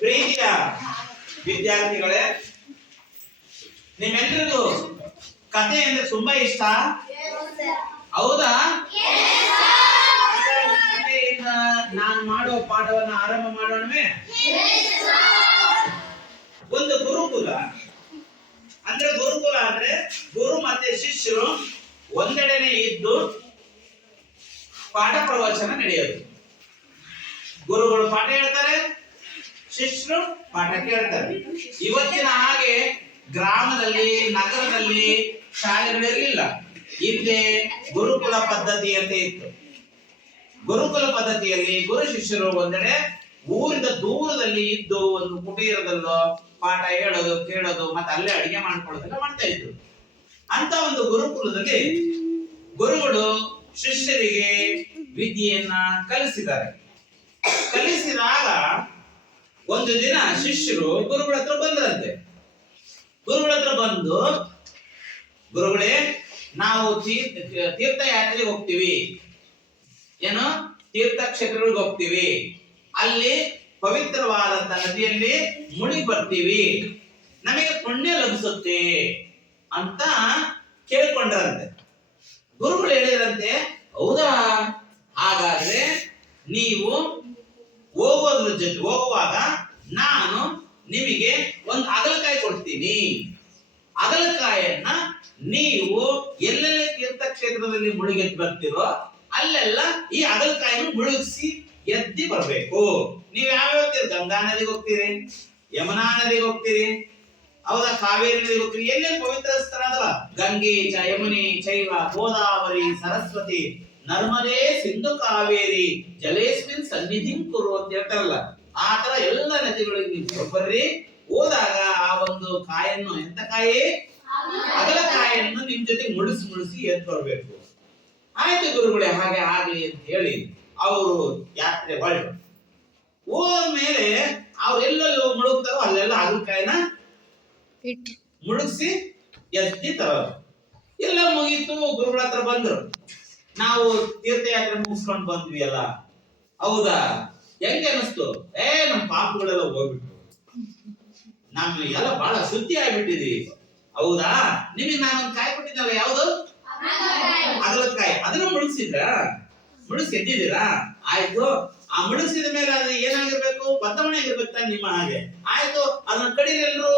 ಪ್ರೀತಿಯ ವಿದ್ಯಾರ್ಥಿಗಳೇ, ನಿಮ್ಮೆಲ್ಲರಿಗೂ ಕತೆ ಅಂದ್ರೆ ತುಂಬಾ ಇಷ್ಟ, ಹೌದಾ? ಕಥೆಯಿಂದ ನಾನು ಮಾಡುವ ಪಾಠವನ್ನ ಆರಂಭ ಮಾಡೋಣವೇ? ಒಂದು ಗುರುಕುಲ ಅಂದ್ರೆ ಗುರು ಮತ್ತೆ ಶಿಷ್ಯರು ಒಂದೆಡೆನೆ ಇದ್ದು ಪಾಠ ಪ್ರವಚನ ನಡೆಯೋದು. ಗುರುಗಳು ಪಾಠ ಹೇಳ್ತಾರೆ, ಶಿಷ್ಯರು ಪಾಠ ಕೇಳ್ತಾರೆ. ಇವತ್ತಿನ ಹಾಗೆ ಗ್ರಾಮದಲ್ಲಿ ನಗರದಲ್ಲಿ ಶಾಲೆಗಳಿರಲಿಲ್ಲ. ಹಿಂದೆ ಗುರುಕುಲ ಪದ್ಧತಿ ಅಂತ ಇತ್ತು. ಗುರುಕುಲ ಪದ್ಧತಿಯಲ್ಲಿ ಗುರು ಶಿಷ್ಯರು ಒಂದೆಡೆ ಊರಿಂದ ದೂರದಲ್ಲಿ ಇದ್ದು ಒಂದು ಕುಟೀರದಲ್ಲೋ ಪಾಠ ಹೇಳೋದು ಕೇಳೋದು ಮತ್ತೆ ಅಲ್ಲೇ ಅಡಿಗೆ ಮಾಡ್ಕೊಳ್ಳೋದೆಲ್ಲ ಮಾಡ್ತಾ ಇದ್ರು. ಅಂತ ಒಂದು ಗುರುಕುಲದಲ್ಲಿ ಗುರುಗಳು ಶಿಷ್ಯರಿಗೆ ವಿದ್ಯೆಯನ್ನ ಕಲಿಸಿದ್ದಾರೆ. ಕಲಿಸಿದಾಗ ಒಂದು ದಿನ ಶಿಷ್ಯರು ಗುರುಗಳ ಹತ್ರ ಬಂದ್ರಂತೆ. ಗುರುಗಳ ಹತ್ರ ಬಂದು, ಗುರುಗಳೇ, ನಾವು ತೀರ್ಥಯಾತ್ರೆಗೆ ಹೋಗ್ತೀವಿ, ಏನು ತೀರ್ಥಕ್ಷೇತ್ರಗಳಿಗೆ ಹೋಗ್ತೀವಿ, ಅಲ್ಲಿ ಪವಿತ್ರವಾದಂತ ನದಿಯಲ್ಲಿ ಮುಳುಗಿ ಬರ್ತೀವಿ, ನಮಗೆ ಪುಣ್ಯ ಲಭಿಸುತ್ತೆ ಅಂತ ಕೇಳ್ಕೊಂಡ್ರಂತೆ. ಗುರುಗಳು ಹೇಳಿದ್ರಂತೆ, ಹೌದಾ, ಹಾಗಾದ್ರೆ ನೀವು ಹೋಗುವಾಗ ನಾನು ನಿಮಗೆ ಒಂದು ಅಗಲಕಾಯಿ ಕೊಡ್ತೀನಿ. ಅಗಲಕಾಯನ್ನ ನೀವು ಎಲ್ಲೆಲ್ಲ ತೀರ್ಥಕ್ಷೇತ್ರದಲ್ಲಿ ಮುಳುಗೆದ್ದು ಬರ್ತೀರೋ ಅಲ್ಲೆಲ್ಲ ಈ ಅಗಲಕಾಯನ್ನು ಮುಳುಗಿಸಿ ಎದ್ದಿ ಬರ್ಬೇಕು. ನೀವ್ ಯಾವ್ಯಾವ ಗಂಗಾ ನದಿಗೆ ಹೋಗ್ತೀರಿ, ಯಮುನಾ ನದಿಗೆ ಹೋಗ್ತೀರಿ, ಹೌದಾ, ಕಾವೇರಿ ನದಿಗೆ ಹೋಗ್ತೀರಿ, ಎಲ್ಲೆಲ್ಲಿ ಪವಿತ್ರ ಸ್ಥಳ ಅದಲ್ಲ, ಗಂಗೆ ಚ ಯಮುನಿ ಚೈವ ಗೋದಾವರಿ ಸರಸ್ವತಿ ನರ್ಮದೇ ಸಿಂಧು ಕಾವೇರಿ ಜಲೇಸ್ಮಿನ್ ಸನ್ನಿಧಿಂ ಕುರು ಅಂತ ಹೇಳ್ತಾರಲ್ಲ, ಆ ತರ ಎಲ್ಲ ನದಿಗಳಿಗೆ ನೀವು ಬರ್ರಿ. ಹೋದಾಗ ಆ ಒಂದು ಕಾಯನ್ನು, ಎಂತ ಕಾಯಿ, ಅಗಲಕಾಯನ್ನು ನಿಮ್ ಜೊತೆ ಮುಳಿಸಿ ಎದ್ದು ಬರ್ಬೇಕು. ಆಯ್ತು ಗುರುಗಳೇ, ಹಾಗೆ ಆಗ್ಲಿ ಅಂತ ಹೇಳಿ ಅವರು ಯಾತ್ರೆ ಹೊರಟು. ಹೋದ್ಮೇಲೆ ಅವ್ರೆಲ್ಲೆಲ್ಲ ಮುಳುಗ್ತಾರೋ ಅಲ್ಲೆಲ್ಲ ಅಗಲಕಾಯಿನ ಮುಳುಗಿಸಿ ಎತ್ತಿ ತರೋದು. ಎಲ್ಲ ಮುಗೀತು, ಗುರುಗಳ ಹತ್ರ ಬಂದ್ರು. ನಾವು ತೀರ್ಥಯಾತ್ರೆ ಮುಗಿಸ್ಕೊಂಡು ಬಂದ್ವಿ ಅಲ್ಲ, ಹೌದಾ, ಹೆಂಗೆ ಅನಿಸ್ತು? ನಮ್ ಪಾಪಗಳೆಲ್ಲ ಹೋಗ್ಬಿಟ್ಟು ನಮ್ ಎಲ್ಲ ಬಹಳ ಶುದ್ಧಿ ಆಗ್ಬಿಟ್ಟಿದೀವಿ, ಹೌದಾ? ನಿಮಗೆ ನಾನೊಂದು ಕಾಯಿ ಕೊಟ್ಟಿದ್ದಲ್ಲ, ಯಾವ್ದು? ಅಗಲಕಾಯಿ. ಅದನ್ನು ಮುಳುಗಿಸಿ ಎದ್ದಿದ್ದೀರಾ? ಆಯ್ತು. ಆ ಮುಳುಗಿಸಿದ ಮೇಲೆ ಅದು ಏನಾಗಿರ್ಬೇಕು? ಬದಲಾವಣೆ ಆಗಿರ್ಬೇಕು ನಿಮ್ಮ ಹಾಗೆ. ಆಯ್ತು, ಅದನ್ನ ಕಡಿರೆಲ್ಲರೂ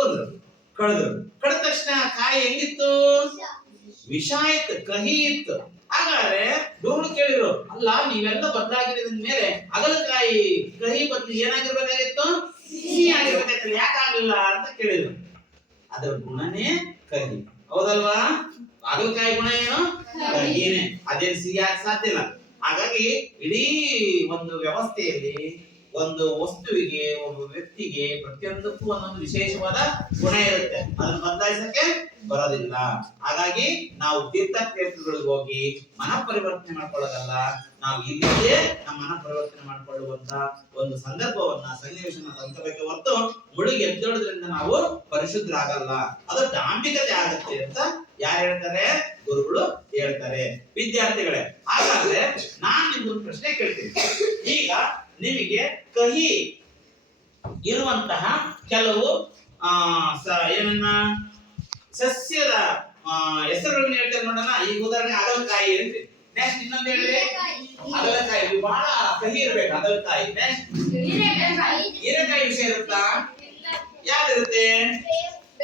ಕಡಿದ್ರು. ಕಡಿದ ತಕ್ಷಣ ಕಾಯಿ ಹೆಂಗಿತ್ತು? ವಿಷ ಇತ್ತು, ಕಹಿ ಇತ್ತು. ಹಾಗಾದ್ರೆ ಗುರುಗಳು ಕೇಳಿದ್ರು, ಅಲ್ಲ, ನೀವೆಲ್ಲ ಬದಲಾಗಿದ್ದ ಮೇಲೆ ಅಗಲಕಾಯಿ ಕಹಿ ಬದಲು ಏನಾಗಿರ್ಬೇಕಾಗಿತ್ತು? ಸಿಹಿ ಆಗಿರ್ಬೇಕಾಗಿತ್ತು, ಯಾಕಾಗ್ಲಿಲ್ಲ ಅಂತ ಕೇಳಿದ್ರು. ಅದರ ಗುಣನೇ ಕಹಿ, ಹೌದಲ್ವಾ? ಅಗಲಕಾಯಿ ಗುಣ ಏನು? ಕಹಿನೇ. ಅದೇನು ಸಿಹಿ ಆಗ ಸಾಧ್ಯ ಇಲ್ಲ. ಹಾಗಾಗಿ ಇಡೀ ಒಂದು ವ್ಯವಸ್ಥೆಯಲ್ಲಿ ಒಂದು ವಸ್ತುವಿಗೆ, ಒಬ್ಬ ವ್ಯಕ್ತಿಗೆ ಪ್ರತಿಯೊಂದಕ್ಕೂ ಒಂದೊಂದು ವಿಶೇಷವಾದ ಗುಣ ಇರುತ್ತೆ, ಅದನ್ನು ಬದಲಾಯಿಸಕ್ಕೆ ಬರೋದಿಲ್ಲ. ಹಾಗಾಗಿ ನಾವು ತೀರ್ಥಕ್ಷೇತ್ರಗಳಿಗೆ ಹೋಗಿ ಮನ ಪರಿವರ್ತನೆ ಮಾಡ್ಕೊಳ್ಳೋದಲ್ಲ, ನಾವು ಇಲ್ಲಿಯೇ ನಮ್ಮ ಮನ ಪರಿವರ್ತನೆ ಮಾಡ್ಕೊಳ್ಳುವಂತ ಒಂದು ಸಂದರ್ಭವನ್ನ, ಸನ್ನಿವೇಶನ ತಂದ್ಕೋಬೇಕೆ ಹೊರತು ಮುಳುಗಿ ಎದ್ದೋಳೋದ್ರಿಂದ ನಾವು ಪರಿಶುದ್ಧರಾಗಲ್ಲ, ಅದು ಡಾಂಬಿಕತೆ ಆಗುತ್ತೆ ಅಂತ ಯಾರು ಹೇಳ್ತಾರೆ? ಗುರುಗಳು ಹೇಳ್ತಾರೆ. ವಿದ್ಯಾರ್ಥಿಗಳೇ, ಹಾಗಾದ್ರೆ ನಾನ್ ನಿಮ್ಗೊಂದು ಪ್ರಶ್ನೆ ಕೇಳ್ತೀನಿ. ಈಗ ನಿಮಗೆ ಕಹಿ ಇರುವಂತಹ ಕೆಲವು ಏನನ್ನ ಸಸ್ಯದ ಹೆಸರುಗಳನ್ನ ಹೇಳ್ತಾರೆ ನೋಡೋಣ. ಈಗ ಉದಾಹರಣೆ ಅಗಲಕಾಯಿ ಇರುತ್ತೆ. ನೆಕ್ಸ್ಟ್ ಇನ್ನೊಂದು ಹೇಳಿ, ಅಗಲಕಾಯಿ ಬಹಳ ಕಹಿ ಇರ್ಬೇಕು. ಅಗಲಕಾಯಿ. ನೆಕ್ಸ್ಟ್ ಹೀರೆಕಾಯಿ ವಿಷಯ ಇರುತ್ತಾ? ಯಾವ್ದಿರುತ್ತೆ?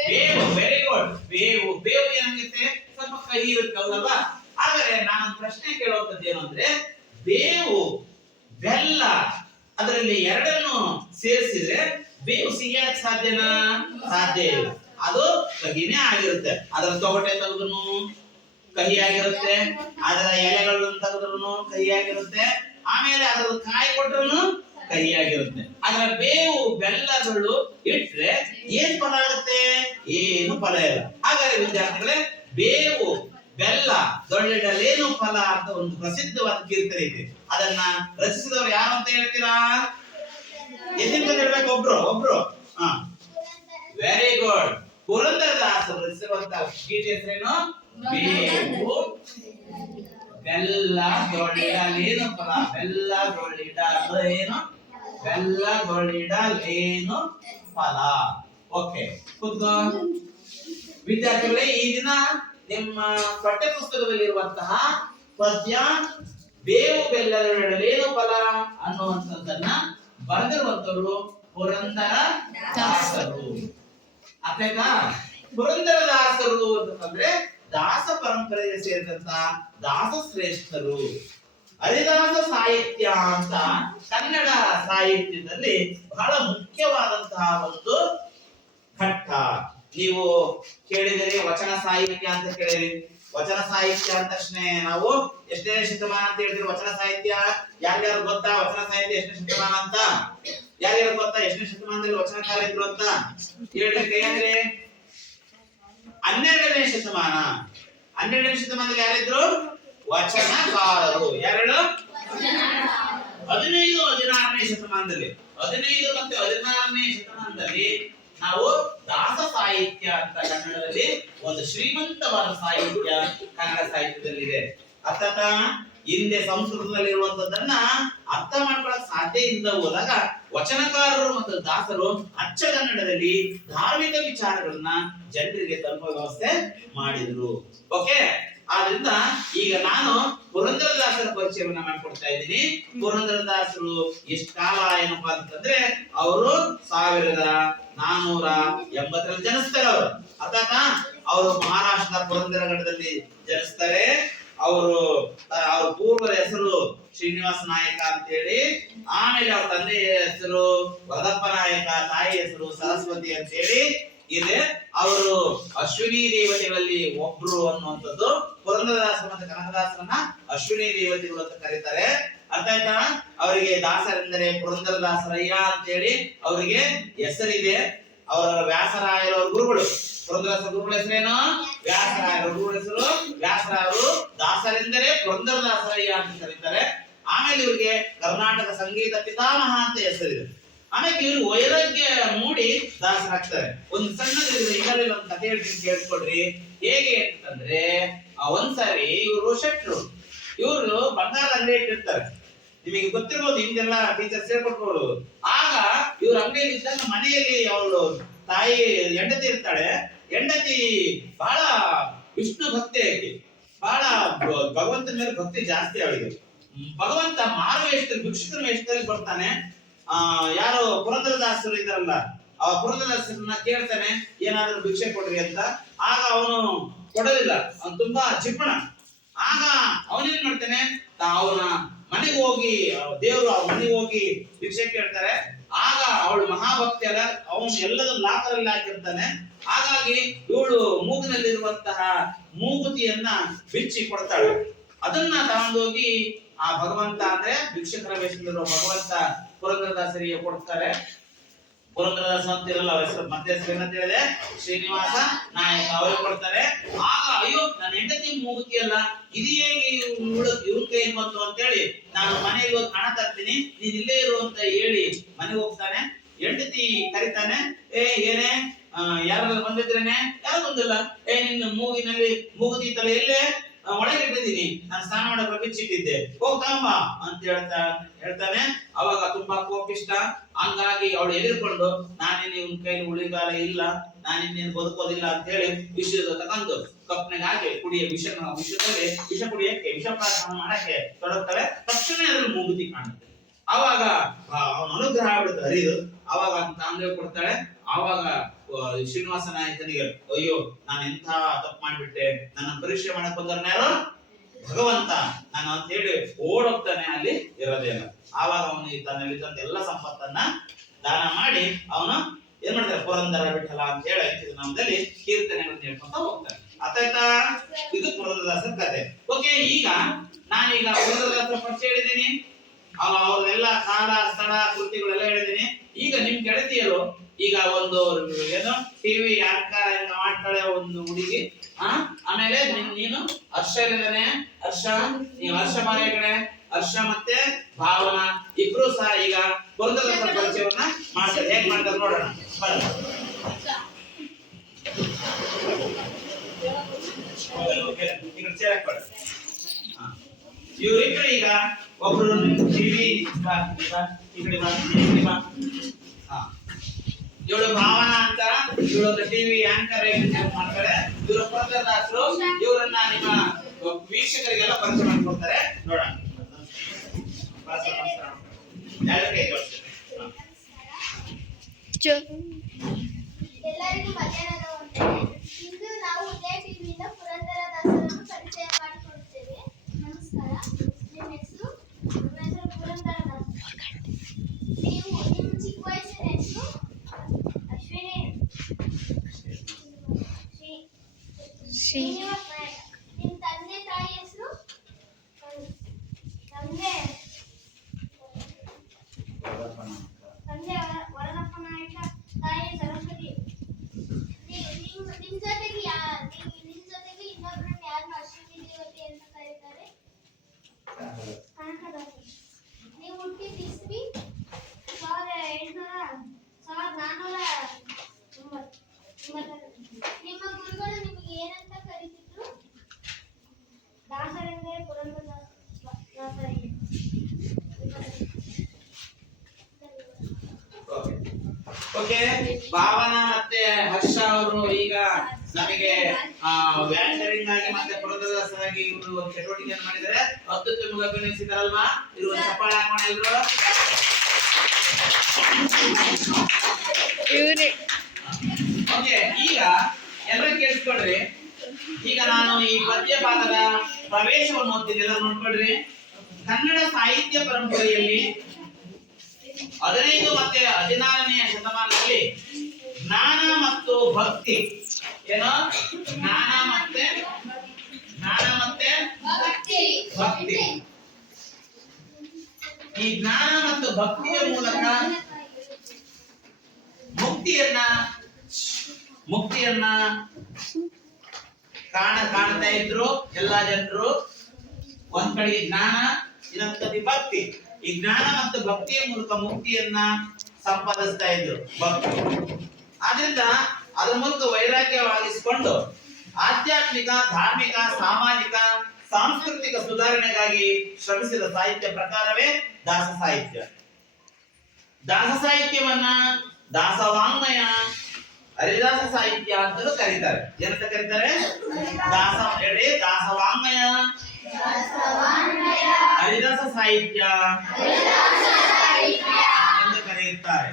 ಬೇವು. Very good. ಬೇವು ಏನಾಗುತ್ತೆ? ಸ್ವಲ್ಪ ಕಹಿ ಇರುತ್ತೆ, ಹೌದಲ್ವಾ? ಹಾಗಾದ್ರೆ ನಾನು ಪ್ರಶ್ನೆ ಕೇಳುವಂತದ್ದು ಏನು ಅಂದ್ರೆ, ಬೇವು, ಬೆಲ್ಲ, ಅದರಲ್ಲಿ ಎರಡನ್ನು ಸೇರಿಸಿದ್ರೆ ಬೇವು ಸಿಹಿಯಾಗಿ ಸಾಧ್ಯನಾ? ಸಾಧ್ಯ ಇಲ್ಲ, ಅದು ಕಹಿನೇ ಆಗಿರುತ್ತೆ. ಅದರ ತೊಗಟೆ ತೆಗೆದ್ರು ಕಹಿ ಆಗಿರುತ್ತೆ, ಅದರ ಎಲೆಗಳನ್ನು ತೆಗೆದ್ರು ಕಹಿ ಆಗಿರುತ್ತೆ, ಆಮೇಲೆ ಅದರ ಕಾಯಿ ಕೊಟ್ಟರು ಕಹಿ ಆಗಿರುತ್ತೆ. ಅದರ ಬೇವು ಬೆಲ್ಲಗಳು ಇಟ್ರೆ ಏನ್ ಫಲ ಆಗುತ್ತೆ? ಏನು ಫಲ ಇಲ್ಲ. ಹಾಗಾದ್ರೆ ವಿದ್ಯಾರ್ಥಿಗಳೇ, ಬೇವು ಬೆಲ್ಲ ದೊಡ್ಡಲೇನು ಫಲ ಅಂತ ಒಂದು ಪ್ರಸಿದ್ಧವಾದ ಕೀರ್ತನೆ ಇದೆ. ಅದನ್ನ ರಚಿಸಿದವರು ಯಾರು ಅಂತ ಹೇಳ್ತೀರಾ? ಎಲ್ಲಿಂದ ಹೇಳ್ಬೇಕು? ಒಬ್ರು. Very good. ಪುರಂದರದಾಸರು ರಚಿಸಿರುವಂತಹ ಗೀತೆ ಹೆಸರೇನು? ಬೇವು ಬೆಲ್ಲ ದೊಡ್ಡಲೇನು ಫಲ. ಬೆಲ್ಲ ದೊಡ್ಡ ಏನು ಬೆಲ್ಲಗೊಳಿಡಲೇನು ಫಲ. ಓಕೆ, ಕೂತ್ಕೋ. ವಿದ್ಯಾರ್ಥಿಗಳೇ, ಈ ದಿನ ನಿಮ್ಮ ಪಠ್ಯ ಪುಸ್ತಕದಲ್ಲಿರುವಂತಹ ಪದ್ಯ ಬೇವು ಬೆಲ್ಲದೊಡಲೇನು ಫಲ ಅನ್ನುವಂಥದ್ದನ್ನ ಬರೆದಿರುವಂತವರು ಪುರಂದರ ದಾಸರು. ಅರ್ಥಾಯ್ತಾ? ಪುರಂದರ ದಾಸರು ಅಂತಂದ್ರೆ ದಾಸ ಪರಂಪರೆಗೆ ಸೇರಿದಂತ ದಾಸ ಶ್ರೇಷ್ಠರು. ಹರಿದಾಸ ಸಾಹಿತ್ಯ ಅಂತ ಕನ್ನಡ ಸಾಹಿತ್ಯದಲ್ಲಿ ಬಹಳ ಮುಖ್ಯವಾದಂತಹ ಒಂದು ಘಟ್ಟ. ನೀವು ಕೇಳಿದರೆ ವಚನ ಸಾಹಿತ್ಯ ಅಂತ ಕೇಳಿರಿ. ವಚನ ಸಾಹಿತ್ಯ ಅಂದ ತಕ್ಷಣ ನಾವು ಎಷ್ಟನೇ ಶತಮಾನ ಅಂತ ಹೇಳಿದ್ರೆ ವಚನ ಸಾಹಿತ್ಯ ಯಾರ್ಯಾರು ಗೊತ್ತಾ? ವಚನ ಸಾಹಿತ್ಯ ಎಷ್ಟನೇ ಶತಮಾನ ಅಂತ ಯಾರ್ಯಾರು ಗೊತ್ತಾ? ಎಷ್ಟನೇ ಶತಮಾನದಲ್ಲಿ ವಚನಕಾರ ಇದ್ರು ಅಂತ ಹೇಳ್ರಿ ಕೈ ಅಂದ್ರೆ 12ನೇ ಶತಮಾನ. 12ನೇ ಶತಮಾನದಲ್ಲಿ ಯಾರಿದ್ರು? ವಚನಕಾರರು. ಯಾರು? 15, 16ನೇ ಶತಮಾನದಲ್ಲಿ. 15 ಮತ್ತು 16ನೇ ಶತಮಾನದಲ್ಲಿ ನಾವು ದಾಸ ಸಾಹಿತ್ಯ ಅಂತ ಕನ್ನಡದಲ್ಲಿ ಒಂದು ಶ್ರೀಮಂತವಾದ ಸಾಹಿತ್ಯ ಕನ್ನಡ ಸಾಹಿತ್ಯದಲ್ಲಿದೆ. ಅರ್ಥಾತ್ ಹಿಂದೆ ಸಂಸ್ಕೃತದಲ್ಲಿರುವಂತದ್ದನ್ನ ಅರ್ಥ ಮಾಡ್ಕೊಳ್ಳಕ್ ಸಾಧ್ಯ ಇಲ್ಲದ ಹೋದಾಗ ವಚನಕಾರರು ಮತ್ತು ದಾಸರು ಅಚ್ಚ ಕನ್ನಡದಲ್ಲಿ ಧಾರ್ಮಿಕ ವಿಚಾರಗಳನ್ನ ಜನರಿಗೆ ತಲುಪುವ ವ್ಯವಸ್ಥೆ ಮಾಡಿದ್ರು. ಓಕೆ, ಆದ್ರಿಂದ ಈಗ ನಾನು ಪುರಂದರದಾಸರ ಪರಿಚಯವನ್ನ ಮಾಡ್ಕೊಡ್ತಾ ಇದ್ದೀನಿ. ಪುರಂದರದಾಸರು ಎಷ್ಟು ಕಾಲ ಏನಪ್ಪಾ ಅಂತಂದ್ರೆ ಅವರು 1480ರಲ್ಲಿ ಜನಿಸ್ತಾರೆ. ಅವರು ಅರ್ಥಾತ್ ಅವರು ಮಹಾರಾಷ್ಟ್ರದ ಪುರಂದರಗಢದಲ್ಲಿ ಜನಿಸ್ತಾರೆ. ಅವ್ರ ಪೂರ್ವದ ಹೆಸರು ಶ್ರೀನಿವಾಸ ನಾಯಕ ಅಂತ ಹೇಳಿ, ಆಮೇಲೆ ಅವ್ರ ತಂದೆಯ ಹೆಸರು ವರದಪ್ಪ ನಾಯಕ, ತಾಯಿ ಹೆಸರು ಸರಸ್ವತಿ ಅಂತ ಹೇಳಿ ಇದೆ. ಅವರು ಅಶ್ವಿನಿ ದೇವತೆಗಳಲ್ಲಿ ಒಬ್ರು ಅನ್ನುವಂಥದ್ದು. ಪುರಂದರದಾಸ ಮತ್ತು ಕನಕದಾಸರನ್ನ ಅಶ್ವಿನಿ ದೇವತೆಗಳು ಅಂತ ಕರೀತಾರೆ. ಅರ್ಥ ಆಯ್ತಾ? ಅವರಿಗೆ ದಾಸರೆಂದರೆ ಪುರಂದರದಾಸರಯ್ಯ ಅಂತ ಹೇಳಿ ಅವರಿಗೆ ಹೆಸರಿದೆ. ಅವರ ವ್ಯಾಸರಾಯರ ಗುರುಗಳು. ಪುರಂದರದಾಸರ ಗುರುಗಳ ಹೆಸರೇನು? ವ್ಯಾಸರಾಯರ ಗುರುಗಳ ಹೆಸರು ವ್ಯಾಸರಾಯರು. ದಾಸರೆಂದರೆ ಪುರಂದರದಾಸರಯ್ಯ ಅಂತ ಕರೀತಾರೆ. ಆಮೇಲೆ ಇವರಿಗೆ ಕರ್ನಾಟಕ ಸಂಗೀತ ಪಿತಾಮಹ ಅಂತ ಹೆಸರಿದೆ. ಆಮೇಲೆ ಇವರು ವೈರಾಗ್ಯ ಮೂಡಿ ದಾಸರಾಗ್ತಾರೆ. ಒಂದು ಸಣ್ಣದಿದೆ, ಇದರಲ್ಲಿ ಒಂದು ಕಥೆ ಹೇಳ್ತೀನಿ ಕೇಳಿಸ್ಕೊಡ್ರಿ. ಹೇಗೆ ಅಂತಂದ್ರೆ ಒಂದ್ಸಾರಿ ಇವರು ಶೆಟ್ರು, ಇವರು ಬಂಗಾರದ ಅಂಗಡಿ ಇಟ್ಟಿರ್ತಾರೆ. ನಿಮಗೆ ಗೊತ್ತಿರ್ಬೋದು, ಹಿಂದೆಲ್ಲ ಟೀಚರ್ಸ್ ಹೇಳ್ಕೊಟ್ಬೋದು. ಆಗ ಇವ್ರ ಅಂಗಡಿಯಲ್ಲಿ ಇದ್ದಾಗ ಮನೆಯಲ್ಲಿ ಅವಳು ತಾಯಿ ಹೆಂಡತಿ ಇರ್ತಾಳೆ. ಹೆಂಡತಿ ಬಹಳ ವಿಷ್ಣು ಭಕ್ತಿ ಐತಿ, ಬಹಳ ಭಗವಂತನ ಮೇಲೆ ಭಕ್ತಿ ಜಾಸ್ತಿ ಅವಳಿಗೆ. ಭಗವಂತ ಮಾರು ವೇಷದಲ್ಲಿ ಭಿಕ್ಷುಕನ ವೇಷದಲ್ಲಿ ಬರ್ತಾನೆ. ಯಾರು ಪುರಂದರದಾಸರು ಇದಾರಲ್ಲ, ಆ ಪುರಂದರದಾಸರನ್ನ ಕೇಳ್ತಾನೆ ಏನಾದ್ರೂ ಭಿಕ್ಷೆ ಕೊಡ್ರಿ ಅಂತ. ಆಗ ಅವನು ಕೊಡೋದಿಲ್ಲ, ಅವನು ತುಂಬಾ ಜಿಪ್ಪಣ. ಆಗ ಅವನೇನ್ ಮಾಡ್ತಾನೆ, ಅವನ ಮನೆಗೆ ಹೋಗಿ ದೇವರು ಅವ್ರ ಮನೆಗೆ ಹೋಗಿ ಭಿಕ್ಷೆ ಕೇಳ್ತಾರೆ. ಆಗ ಅವಳು ಮಹಾಭಕ್ತಿ ಅಲ್ಲ, ಅವನು ಎಲ್ಲದನ್ನು ಲಾಕರಲ್ಲಿ ಹಾಕಿರ್ತಾನೆ. ಹಾಗಾಗಿ ಇವಳು ಮೂಗಿನಲ್ಲಿರುವಂತಹ ಮೂಗುತಿಯನ್ನ ಬಿಚ್ಚಿ ಕೊಡ್ತಾಳೆ. ಅದನ್ನ ತಗೊಂಡೋಗಿ ಆ ಭಗವಂತ ಅಂದ್ರೆ ಭಿಕ್ಷಕರ ವೇಷದಲ್ಲಿರುವ ಭಗವಂತ ಪುರಂದರದಾಸರಿಗೆ ಕೊಡ್ತಾರೆ. ಪುರಂದರದಾಸ ಅಂತ ಇರಲ್ಲ, ಅವ್ರ ಹೆಸರು ಮತ್ತೆ ಹೆಸರು ಏನಂತ ಹೇಳಿದೆ? ಶ್ರೀನಿವಾಸ ನಾಯಕ. ಅವ್ರಿಗೆ ಕೊಡ್ತಾರೆ. ಆಗ ಅಯ್ಯೋ, ನನ್ನ ಹೆಂಡತಿ ಮೂಗುತಿ ಅಲ್ಲ, ಇದು ಹೇಗೆ ಇವ್ರ ಕೈ ಬಂತು ಅಂತ ಹೇಳಿ ನಾನು ಮನೆಗೆ ಹೋಗಿ ಹಣ ತರ್ತೀನಿ, ನೀನ್ ಇಲ್ಲೇ ಇರು ಅಂತ ಹೇಳಿ ಮನೆಗೆ ಹೋಗ್ತಾನೆ. ಹೆಂಡತಿ ಕರಿತಾನೆ, ಏನೇ ಯಾರೆಲ್ಲ ಬಂದಿದ್ರೇನೆ? ಯಾರು ಬಂದಿಲ್ಲ. ನಿನ್ನ ಮೂಗಿನಲ್ಲಿ ಮೂಗುತಿ ತಲೆ ಎಲ್ಲೇ? ಒಳಗೆ ಇಟ್ಟಿದ್ದೀನಿ, ನಾನು ಸ್ನಾನ ಮಾಡಕ್ಕೆ ಬಿಚ್ಚಿಟ್ಟಿದ್ದೆ, ಹೋಗ್ತಾಮ ಅಂತ ಹೇಳ್ತಾನೆ. ಅವಾಗ ತುಂಬಾ ಕೋಪಿಷ್ಟ. ಹಂಗಾಗಿ ಅವಳು ಎದುರ್ಕೊಂಡು ನಾನಿನ್ನ ಇವನ್ ಕೈಲಿ ಉಳಿಗಾಲ ಇಲ್ಲ, ನಾನಿನ್ನೇನು ಬದುಕೋದಿಲ್ಲ ಅಂತ ಹೇಳಿ ವಿಷದ ತಗೊಂಡು ಕಪ್ಪಿನಾಗ ಹಾಕಿ ವಿಷದಲ್ಲಿ ವಿಷ ಕುಡಿಯಕ್ಕೆ ವಿಷಪ್ರಾಶನ ಮಾಡಕ್ಕೆ ತೊಡಗ್ತಾರೆ. ತಕ್ಷಣ ಅದ್ರಲ್ಲಿ ಮೂಗುತಿ ಕಾಣುತ್ತೆ. ಅವಾಗ ಅವನ ಅನುಗ್ರಹ ಆಗ್ಬಿಡುತ್ತೆ ಹರಿದು. ಅವಾಗ ತಾಂದ್ರೆ ಕೊಡ್ತಾಳೆ. ಆವಾಗ ಶ್ರೀನಿವಾಸ ನಾಯಕನಿಗೆ ಅಯ್ಯೋ, ನಾನು ಎಂಥ ತಪ್ಪು ಮಾಡ್ಬಿಟ್ಟೆ, ನನ್ನ ಪರೀಕ್ಷೆ ಮಾಡಕ್ ಬಂದವ್ರನ್ನ ಯಾರು? ಭಗವಂತ ನಾನು ಅಂತ ಹೇಳಿ ಓಡೋಗ್ತಾನೆ. ಅಲ್ಲಿ ಇರೋದೇನ. ಆವಾಗ ಅವನು ತನ್ನಲ್ಲಿದ್ದಂತ ಎಲ್ಲ ಸಂಪತ್ತನ್ನ ದಾನ ಮಾಡಿ ಅವನು ಏನ್ ಮಾಡ್ತಾರೆ? ಪುರಂದರ ವಿಠಲ ಅಂತ ಹೇಳಿ ನಾಮದಲ್ಲಿ ಕೀರ್ತನೆಗಳನ್ನು ಹೇಳ್ಕೊಂತ ಹೋಗ್ತಾನೆ. ಅರ್ಥಾಯ್ತಾ? ಇದು ಪುರಂದರದಾಸರ ಕಥೆ. ಓಕೆ, ಈಗ ನಾನೀಗ ಪುರಂದರದಾಸರ ಪರಿಚಯ ಹೇಳಿದ್ದೀನಿ. ಅವ್ರನ್ನೆಲ್ಲ ಕಾಲ ಸ್ಥಳ ಕೃತಿಗಳೆಲ್ಲ ಹೇಳಿದ್ದೀನಿ. ಈಗ ನಿಮ್ ಗೆಳತಿಯರು ಈಗ ಒಂದು ಏನು ಟಿವಿ ಆಂಕರ್ ಮಾಡ್ತಾಳೆ ಒಂದು ಹುಡುಗಿ. ಆಮೇಲೆ ನೀನು ಹರ್ಷ ಇದ್ದಾನೆ. ಹರ್ಷ, ನೀವು ಹರ್ಷ ಬಾರಿ ಕಡೆ. ಹರ್ಷ ಮತ್ತೆ ಭಾವನಾ ಇಬ್ರು ಸಹ ಈಗ ಪುರಂದರದಾಸರ ಪರಿಚಯವನ್ನ ಮಾಡ್ತಾರೆ. ಹೇಗ್ ಮಾಡ್ತಾರೆ ನೋಡೋಣ. ಇವರಿಬ್ರು ಈಗ ಒಬ್ರು ಟಿವಿ ಈ ಕಡೆ ಬಾ, ಈ ಕಡೆ ಬಾ. ಹಾ. ಇವಳು ಭಾವನಾ ಅಂತ, ಇವಳು ಟಿವಿ ಆಂಕರ್ ಮಾಡ್ತಾರೆ. ಇವರು ಪುರಂದರದಾಸರು. ಇವರನ್ನ ನಿಮ್ಮ ವೀಕ್ಷಕರಿಗೆಲ್ಲ ಪರಿಚಯ ಮಾಡಿಕೊಡ್ತಾರೆ. ನೋಡೋಣ. ಎಲ್ಲರಿಗೂ ಮಧ್ಯಾಹ್ನದ ವಂದನೆ. ಇಂದು ನಾವು ಉದಯ ಟಿವಿಯಿಂದ ಪುರಂದರದಾಸರನ್ನು ಪರಿಚಯ ಮಾಡಿಕೊಡುತ್ತೇವೆ. ನಮಸ್ಕಾರ. ನಿಮ್ಮ ಹೆಸರು? ನನ್ನ ಹೆಸರು ಪುರಂದರದಾಸ. ನಿಮ್ಮ ಚಿಕ್ಕ ವಯಸ್ಸಿನ ಹೆಸರು? ಅಶ್ವಿನಿ. ಶ್ರೀನಿವಾಸ್ ನಾಯಕ. ನಿಮ್ಮ ತಂದೆ ತಾಯಿ ಹೆಸರು? ತಂದೆ ವರದಪ್ಪ ನಾಯಕ, ತಾಯಿ ಸರಸ್ವತಿ. ನಿಮ್ ಜೊತೆಗೆ ಇನ್ನೊಬ್ರನ್ನ ಯಾರನ್ನ ಅಶ್ವಿನಿ ದೇವತೆ ಅಂತ ಕರೀತಾರೆ? ಕನಕದಾಸ. ನೀವು ಹುಟ್ಟಿದ ಇಸ್ವಿ 1490. ನಿಮ್ಮ ಗುರುಗಳು ನಿಮಗೆ ಏನಂತ ಕರೀತಿದ್ರು? ದಾಸರೆಂದರೆ ಪುರಂದರದಾಸರಿಗೆ. ಓಕೆ, ಭಾವನಾ ಮತ್ತೆ ಹರ್ಷ ಅವರು ಈಗ ನಮಗೆ ವ್ಯಾಂಕರಿಂಗ್ ಆಗಿ ಮತ್ತೆ ಪುರಂದರದಾಸರಾಗಿ ಇವರು ಒಂದು ಚಟುವಟಿಕೆಯನ್ನು ಮಾಡಿದ್ದಾರೆ. ಅತ್ಯುತ್ತಮ ಅಭಿನಯಿಸಿದಾರಲ್ವಾ? ಇವರು ಒಂದು ಚಪ್ಪಾಳೆ ಹಾಕೊಂಡಿದ್ರು. ಓಕೆ, ಈಗ ಎಲ್ಲರೂ ಕೇಳಿಸ್ಕೊಳ್ರಿ. ಈಗ ನಾನು ಈ ಪದ್ಯ ಭಾಗದ ಪ್ರವೇಶವನ್ನು ಓದ್ತೀನಿ. ಎಲ್ಲ ನೋಡ್ಕೊಳ್ರಿ. ಕನ್ನಡ ಸಾಹಿತ್ಯ ಪರಂಪರೆಯಲ್ಲಿ 15 ಮತ್ತೆ 16ನೇ ಶತಮಾನದಲ್ಲಿ ಜ್ಞಾನ ಮತ್ತು ಭಕ್ತಿ, ಏನು ಜ್ಞಾನ ಮತ್ತೆ ಭಕ್ತಿ, ಈ ಜ್ಞಾನ ಮತ್ತು ಭಕ್ತಿಯ ಮೂಲಕ ಮುಕ್ತಿಯನ್ನ ಕಾಣ್ತಾ ಇದ್ರು ಎಲ್ಲಾ ಜನರು. ಒಂದ್ ಕಡೆ ಜ್ಞಾನ, ಇನ್ನೊಂದ್ ಕಡೆ ಭಕ್ತಿ. ಈ ಜ್ಞಾನ ಮತ್ತು ಭಕ್ತಿಯ ಮೂಲಕ ಮುಕ್ತಿಯನ್ನ ಸಂಪಾದಿಸ್ತಾ ಇದ್ರು ಭಕ್ತರು. ಆದ್ರಿಂದ ಅದರ ಮೂಲಕ ವೈರಾಗ್ಯವಾಗಿಸಿಕೊಂಡು ಆಧ್ಯಾತ್ಮಿಕ, ಧಾರ್ಮಿಕ, ಸಾಮಾಜಿಕ, ಸಾಂಸ್ಕೃತಿಕ ಸುಧಾರಣೆಗಾಗಿ ಶ್ರಮಿಸಿದ ಸಾಹಿತ್ಯ ಪ್ರಕಾರವೇ ದಾಸ ಸಾಹಿತ್ಯ. ದಾಸ ಸಾಹಿತ್ಯವನ್ನ ದಾಸವಾಂಗ್ಮಯ, ಹರಿದಾಸ ಸಾಹಿತ್ಯ ಅಂತಲೂ ಕರೀತಾರೆ. ಏನಂತ ಕರೀತಾರೆ? ದಾಸವಾಂಗ್ಮಯ, ಹರಿದಾಸ ಸಾಹಿತ್ಯ ಎಂದು ಕರೆಯುತ್ತಾರೆ.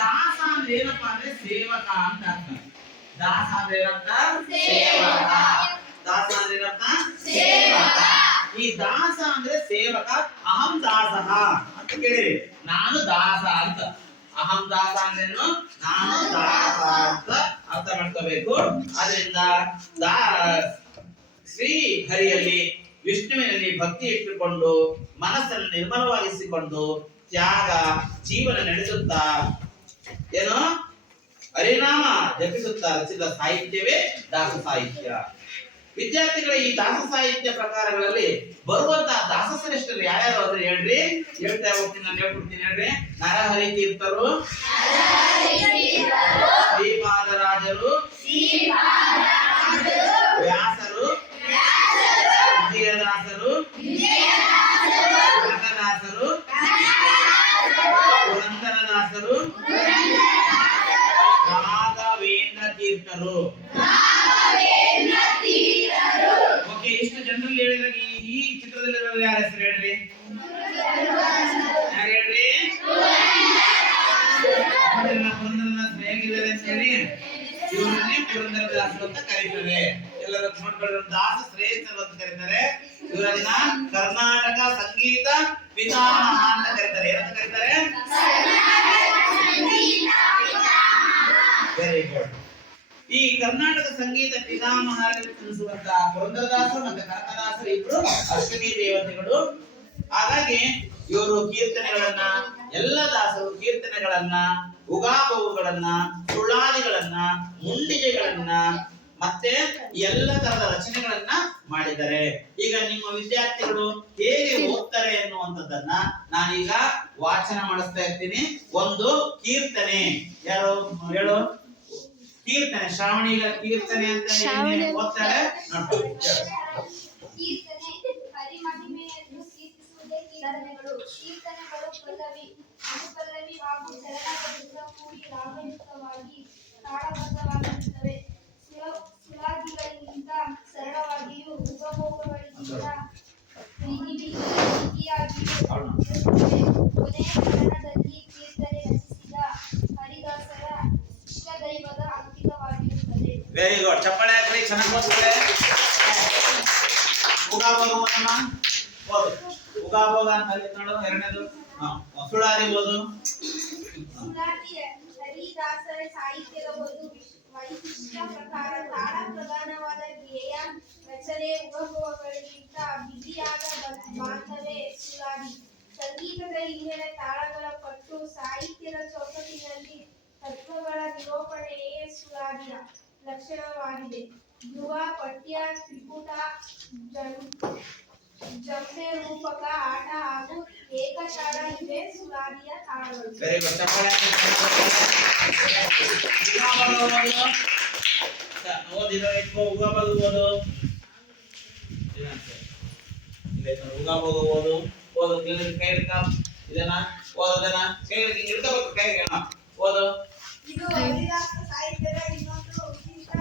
ದಾಸ ಅಂದ್ರೆ ಏನಪ್ಪ ಅಂದ್ರೆ ಸೇವಕ ಅಂತ ಅರ್ಥ. ದಾಸ ಅಂದ್ರೆ ಏನಂತ? ಸೇವಕ. ದಾಸ ಅಂದ್ರೆ ಏನಂತ? ಸೇವಕ. ಈ ದಾಸ ಅಂದ್ರೆ ಸೇವಕ. ಅಹಂ ದಾಸಃ ಅಂತ ಕೇಳಿರಿ. ನಾನು ದಾಸ ಅಂತ. ಅಹಂ ದಾಸ ಅಂದ್ರೇನು? ನಾನು ದಾಸ ಅಂತ ಅರ್ಥ ಮಾಡ್ಕೋಬೇಕು. ಅದರಿಂದ ಶ್ರೀ ಹರಿಯಲ್ಲಿ, ವಿಷ್ಣುವಿನಲ್ಲಿ ಭಕ್ತಿ ಇಟ್ಟುಕೊಂಡು ಮನಸ್ಸನ್ನು ನಿರ್ಮಲವಾಗಿಸಿಕೊಂಡು ತ್ಯಾಗ ಜೀವನ ನಡೆಸುತ್ತಾ ಏನು ಹರಿನಾಮ ಜಪಿಸುತ್ತಾ ರಚಿಸಿದ ಸಾಹಿತ್ಯವೇ ದಾಸ ಸಾಹಿತ್ಯ. ವಿದ್ಯಾರ್ಥಿಗಳ ಈ ದಾಸ ಸಾಹಿತ್ಯ ಪ್ರಕಾರಗಳಲ್ಲಿ ಬರುವಂತಹ ದಾಸಶ್ರೇಷ್ಠರು ಯಾರ್ಯಾರು ಅಂದ್ರೆ ಹೇಳ್ರಿ, ಹೇಳ್ತಾ ಹೋಗ್ತೀನಿ, ನಾನು ಹೇಳ್ಕೊಡ್ತೀನಿ. ಹೇಳ್ರಿ. ನರಹರಿ ತೀರ್ಥರು, ಶ್ರೀಪಾದರಾಜರು, ವ್ಯಾಸರು, ವಿಜಯದಾಸರು, ಕನಕದಾಸರು, ಪುರಂದರದಾಸರು, ರಾಘವೇಂದ್ರ ತೀರ್ಥರು. ಓಕೆ, ಇಷ್ಟು ಜನರಲ್ಲಿ ಹೇಳಿದ್ರೆ ಈ ಚಿತ್ರದಲ್ಲಿರೋರು ಯಾರ ಹೆಸರು ಹೇಳ್ರಿ? ಯಾರು ಹೇಳ್ರಿ? ಪುರಂದರದಾಸರು ಹೇಗಿದ್ದಾರೆ ಅಂತ ಹೇಳಿ ಇವರನ್ನೇ ಪುರಂದರದಾಸರು ಅಂತ ಕರೀತಾರೆ. ಎಲ್ಲರೂ ನೋಡ್ಕೊಳ್ಳೋ ದಾಸ ಶ್ರೇಷ್ಠರು ಅಂತ ಕರೀತಾರೆ. ಇವರನ್ನ ಕರ್ನಾಟಕ ಸಂಗೀತ ಪಿತಾಮಹ ಅಂತ ಕರೀತಾರೆ. ಏನಂತ ಕರೀತಾರೆ? Very good. ಈ ಕರ್ನಾಟಕ ಸಂಗೀತ ಪಿತಾಮಹ ಎನಿಸುವಂತಹ ಪುರಂದರದಾಸರು ಮತ್ತು ಕನಕದಾಸರು ಇಬ್ಬರು ಅಶ್ವಿನಿ ದೇವತೆಗಳು. ಹಾಗಾಗಿ ಇವರು ಕೀರ್ತನೆಗಳನ್ನ, ಎಲ್ಲ ದಾಸರು ಕೀರ್ತನೆಗಳನ್ನ, ಉಗಾಬಹುಗಳನ್ನ, ಸುಳ್ಳಾದಿಗಳನ್ನ, ಮುಂಡಿಗೆಗಳನ್ನ ಮತ್ತೆ ಎಲ್ಲ ತರದ ರಚನೆಗಳನ್ನ ಮಾಡಿದ್ದಾರೆ. ಈಗ ನಿಮ್ಮ ವಿದ್ಯಾರ್ಥಿಗಳು ಹೇಗೆ ಓದ್ತಾರೆ ಎನ್ನುವಂಥದ್ದನ್ನ ನಾನೀಗ ವಾಚನ ಮಾಡಿಸ್ತಾ ಇರ್ತೀನಿ. ಒಂದು ಕೀರ್ತನೆ, ಯಾರು ಹೇಳು? ಕೀರ್ತನೆ, ಶ್ರಾವಣಿಗ ಕೀರ್ತನೆ ಅಂತ ಓದ್ತಾಳೆ ನೋಡ್ಕೊಳ್ಳಿ. ಕೀರ್ತನೆ. ಪರಿಮಹಿಮೆಯನ್ನು ಕೀರ್ತಿಸುವುದೇ ಉಚ್ಚಾರಣೆಗಳು. ಕೀರ್ತನೆಗಳು ಪಲ್ಲವಿ, ಅನುಪಲ್ಲವಿ ಹಾಗೂ ಚರಣಗಳಿಂದ ಕೂಡಿ ರಾಗಯುಕ್ತವಾಗಿ ತಾಳಬದ್ಧವಾಗಿರುತ್ತವೆ. ಸುಳಾದಿಗಳಿಗಿಂತ ಸರಳವಾಗಿಯೂ ಉಪಭೋಗಗಳಿಗಿಂತ ಬಿಗಿಯಾಗಿಯೂ ಇರುತ್ತವೆ. ಕೊನೆಯ ಚರಣದಲ್ಲಿ ಕೀರ್ತನೆ ರಚಿಸಿದ ಹರಿದಾಸರ ಇಷ್ಟದೈವದ ಅಂಕಿತವಾಗಿರುತ್ತದೆ. Very good. ಚಪ್ಪಾಳೆ ಹಾಕ್ರಿ, ಚೆನ್ನಾಗಿ ಓದ್ತಾರೆ. ಉಗಾಭೋಗ ಓದು. ಉಗಾಭೋಗ ಅಂತ ಅಲ್ಲಿ ನೋಡು. ಎರಡನೇದು ಸುಳಾದಿ ಓದು. ಸುಳಾದಿ ಹರಿದಾಸರ ಸಾಹಿತ್ಯದ ಒಂದು ವೈಶಿಷ್ಟ್ಯ ಪ್ರಕಾರ ತಾಳ ಪ್ರಧಾನವಾದ ಗೇಯ ರಚನೆ ಉಪಭೋಗಗಳಿಗಿಂತ ಬಿಗಿಯಾದ ಬಾಂಧವೇ ಸುಳಾದಿ. ಸಂಗೀತದ ಹಿನ್ನೆಲೆ ತಾಳಗಳ ಪಟ್ಟು ಸಾಹಿತ್ಯದ ಚೌಕಟ್ಟಿನಲ್ಲಿ ತತ್ವಗಳ ನಿರೂಪಣೆಯೇ ಸುಳಾದಿಯ ಲಕ್ಷಣವಾಗಿದೆ. ಧ್ರುವ, ಪಠ್ಯ, ತ್ರಿಪುಟ, ಜಂಬೆ, ರೂಪಕ, ಆಟ ಹಾಗೂ ಏಕತಾಳ ಇವೇ ಸುಳಾದಿಯ ತಾಳಗಳು. Very good. ಚಪ್ಪಾಳೆ ಓದಿರೋ ಇಟ್ಕೋ. ಉಗಾಭೋಗ ಓದು. ಉಗಾಭೋಗ ಓದು. ಓದು. ಕೈ ಹಿಡ್ಕ. ಇದನ್ನ ಓದೋದನ್ನ ಕೈ ಹಿಡ್ಕೋಬೇಕು. ಕೈಗೆ ಓದು. ಇದು ಹರಿದಾಸ ಸಾಹಿತ್ಯದ ಇನ್ನೊಂದು ವಿಶಿಷ್ಟ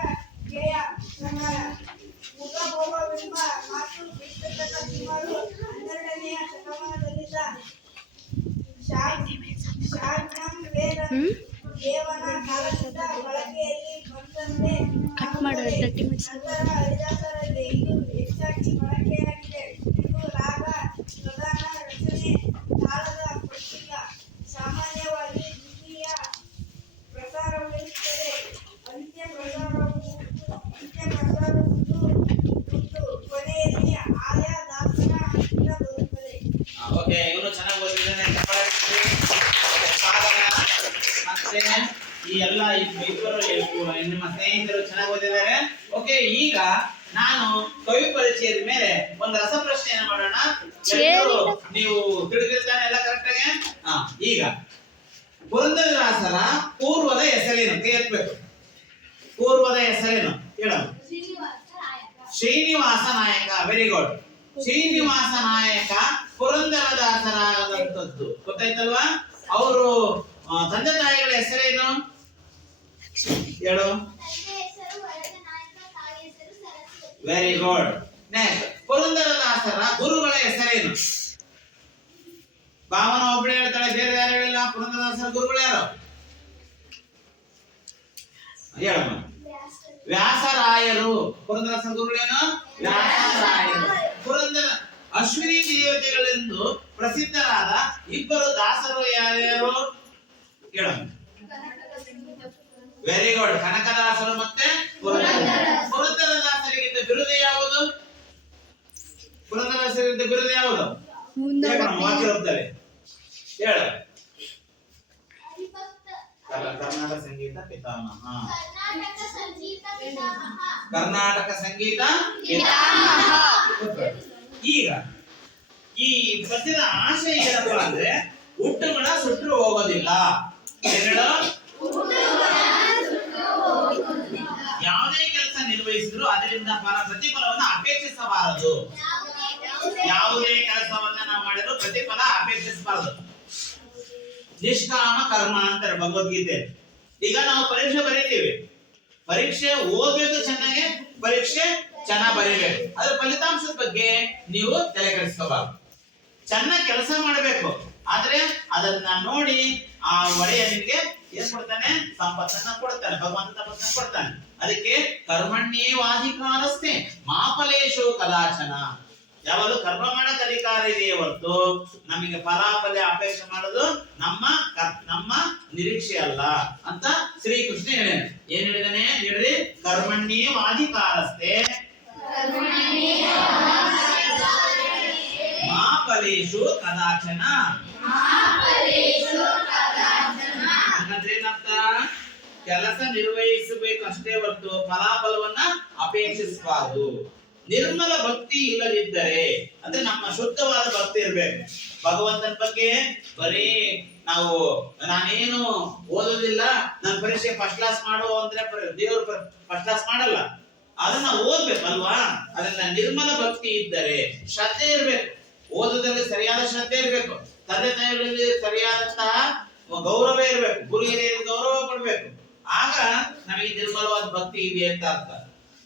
ಗೇಯ ಪ್ರಕಾರ. ಉಪಭೋಗವೆಂಬ ಮಾತು ಕ್ರಿಸ್ತಶಕ ಸುಮಾರು 12ನೆಯ ಶತಮಾನದಲ್ಲಿದ್ದ ಶಾರ್ಗ್ರಾಮ್ ದೇವನ ಕಾಲದಿಂದ ಬಳಕೆಯಲ್ಲಿ ಬಂದಂತೆ ಕಾಣುತ್ತದೆ. ನಂತರ ಹರಿದಾಸರಲ್ಲಿ ಇದು ಹೆಚ್ಚಾಗಿ ಬಳಕೆಯಾಗಿದೆ. ಇದು ರಾಗ ಪ್ರಧಾನ ರಚನೆ. ತಾಳದ ಪಟ್ಟಿಲ್ಲ. ಸಾಮಾನ್ಯವಾಗಿ ದ್ವಿತೀಯ ಪ್ರಸಾರವಿರುತ್ತದೆ. ಅಂತ್ಯ ಪ್ರಸಾರವುಂಟು. ಕೊನೆಯಲ್ಲಿ ಆಯಾ ದಾಸನ ಅಂಕಿತ ಬರುತ್ತದೆ. ಓಕೆ, ಇವನು ಚೆನ್ನಾಗಿ ಓದಿದ್ದಾನೆ. ಮತ್ತೆ ಈ ಎಲ್ಲ ಇಬ್ಬರು ನಿಮ್ಮ ಸ್ನೇಹಿತರು ಚೆನ್ನಾಗಿ ಓದಿದ್ದಾರೆ. ಓಕೆ, ಈಗ ನಾನು ಕವಿ ಪರಿಚಯದ ಮೇಲೆ ಒಂದು ರಸಪ್ರಶ್ನೆಯನ್ನು ಮಾಡೋಣ. ನೀವು ತಿಳಿದಿರ್ತಾನೆ ಎಲ್ಲ ಕರೆಕ್ಟ್ ಆಗಿ. ಈಗ ಪುರಂದರದಾಸರ ಪೂರ್ವದ ಹೆಸರೇನು? ಕೈ ಎತ್ತಬೇಕು. ಪೂರ್ವದ ಹೆಸರೇನು ಹೇಳು. ಶ್ರೀನಿವಾಸ ನಾಯಕ. Very good. ಶ್ರೀನಿವಾಸ ನಾಯಕ ಪುರಂದರದಾಸರಾದಂತದ್ದು ಗೊತ್ತಾಯ್ತಲ್ವಾ? ಅವರು ತಂದೆ ತಾಯಿಗಳ ಹೆಸರೇನು ಹೇಳು. Very good. ನೆಕ್ಸ್ಟ್, ಪುರಂದರದಾಸರ ಗುರುಗಳ ಹೆಸರೇನು? ಭಾವನ ಒಬ್ಬಳೆ ಹೇಳ್ತಾಳೆ, ಬೇರೆ ಯಾರು ಹೇಳಿಲ್ಲ. ಪುರಂದರದಾಸರ ಗುರುಗಳು ಯಾರು ಹೇಳಮ್ಮ. ವ್ಯಾಸರಾಯರು. ಪುರಂದರದಾಸರ ಗುರುಗಳೇನು? ವ್ಯಾಸರಾಯರು. ಪುರಂದರ ಅಶ್ವಿನಿ ದೇವತೆಗಳೆಂದು ಪ್ರಸಿದ್ಧರಾದ ಇಬ್ಬರು ದಾಸರು ಯಾರ್ಯಾರು ಹೇಳಮ್ಮ. Very good. ಕನಕದಾಸರು ಮತ್ತೆ ಪುರಂದರದಾಸರಿಗಿಂತ ಬಿರುದು ಯಾವುದು? ಪುರಂದರದಾಸರಿಗಿಂತ ಬಿರುದು ಯಾವುದು? ವಾಕ್ಯ ಹೋಗ್ತಾರೆ ಹೇಳ. ಕರ್ನಾಟಕ ಸಂಗೀತ ಪಿತಾಮಹ. ಕರ್ನಾಟಕ ಸಂಗೀತ ಪಿತಾಮಹ. ಈಗ ಈ ಪದ್ಯದ ಆಶಯ ಏನಪ್ಪ ಅಂದ್ರೆ, ಹುಟ್ಟುಗುಣ ಸುಟ್ಟರು ಹೋಗೋದಿಲ್ಲ. ಯಾವುದೇ ಕೆಲಸ ನಿರ್ವಹಿಸಿದ್ರು ಅದರಿಂದ ಪ್ರತಿಫಲವನ್ನು ಅಪೇಕ್ಷಿಸಬಾರದು. ಯಾವುದೇ ಕೆಲಸವನ್ನ ನಾವು ಮಾಡಿದ್ರು ಪ್ರತಿಫಲ ಅಪೇಕ್ಷಿಸಬಾರದು. ನಿಷ್ಕಾಮ ಕರ್ಮ ಅಂತಾರೆ ಭಗವದ್ಗೀತೆ. ಈಗ ನಾವು ಪರೀಕ್ಷೆ ಬರೀತೀವಿ, ಪರೀಕ್ಷೆ ಓದ್ಬೇಕು ಚೆನ್ನಾಗಿ, ಪರೀಕ್ಷೆ ಚೆನ್ನಾಗಿ ಬರೀಬೇಕು. ಅದ್ರ ಫಲಿತಾಂಶದ ಬಗ್ಗೆ ನೀವು ತಲೆ ಕೆಡಿಸ್ಕೋಬಾರ್ದು. ಚೆನ್ನಾಗಿ ಕೆಲಸ ಮಾಡಬೇಕು. ಆದ್ರೆ ಅದನ್ನ ನೋಡಿ ಆ ಒಡೆಯ ನಿಮಗೆ ಏನ್ ಕೊಡ್ತಾನೆ? ಸಂಪತ್ತನ್ನ ಕೊಡ್ತಾನೆ. ಭಗವಂತ ತಪಸ್ಸನ್ನ ಕೊಡ್ತಾನೆ. ಅದಕ್ಕೆ ಕರ್ಮಣ್ಯೇವಾಧಿಕಾರಸ್ಥೆ ಮಾಫಲೇಶು ಕದಾಚನ. ಯಾವಾಗಲೂ ಕರ್ಮ ಮಾಡಕ್ ಅಧಿಕಾರ ಇದೆಯೇ ಹೊರತು ನಮಗೆ ಫಲಾಫಲ ಅಪೇಕ್ಷೆ ಮಾಡೋದು ನಮ್ಮ ನಿರೀಕ್ಷೆ ಅಲ್ಲ ಅಂತ ಶ್ರೀಕೃಷ್ಣ ಹೇಳಿದಾನೆ. ಏನ್ ಹೇಳಿದಾನೆ ಹೇಳ್ರಿ? ಕರ್ಮಣ್ಯೇವಾಧಿಕಾರಸ್ಥೆ ಮಾಫಲೇಶು ಕದಾಚನ. ಹಾಗಾದ್ರೆ ಏನಂತ? ಕೆಲಸ ನಿರ್ವಹಿಸಬೇಕು ಅಷ್ಟೇ ಹೊರತು ಫಲಾಫಲವನ್ನ ಅಪೇಕ್ಷಿಸಬಾರದು. ನಿರ್ಮಲ ಭಕ್ತಿ ಇಲ್ಲದಿದ್ದರೆ, ಅಂದ್ರೆ ನಮ್ಮ ಶುದ್ಧವಾದ ಭಕ್ತಿ ಇರ್ಬೇಕು. ಭಗವಂತನ ಬಗ್ಗೆ ಬರೀ ನಾವು ನಾನೇನು ಓದೋದಿಲ್ಲ, ನನ್ನ ಪರೀಕ್ಷೆ ಫಸ್ಟ್ ಕ್ಲಾಸ್ ಮಾಡು ಅಂದ್ರೆ ದೇವರು ಫಸ್ಟ್ ಕ್ಲಾಸ್ ಮಾಡಲ್ಲ. ಅದನ್ನ ಓದ್ಬೇಕಲ್ವಾ? ಅದನ್ನ ನಿರ್ಮಲ ಭಕ್ತಿ ಇದ್ದರೆ, ಶ್ರದ್ಧೆ ಇರ್ಬೇಕು. ಓದೋದ್ರಲ್ಲಿ ಸರಿಯಾದ ಶ್ರದ್ಧೆ ಇರಬೇಕು, ತಂದೆ ತಾಯಿಗಳಲ್ಲಿ ಸರಿಯಾದಂತಹ ಗೌರವ ಇರಬೇಕು, ಗುರು ಹಿರಿಯರಿಗೆ ಗೌರವ ಕೊಡ್ಬೇಕು. ಆಗ ನಮಗೆ ನಿರ್ಮಲವಾದ ಭಕ್ತಿ ಇದೆ ಅಂತ ಅರ್ಥ.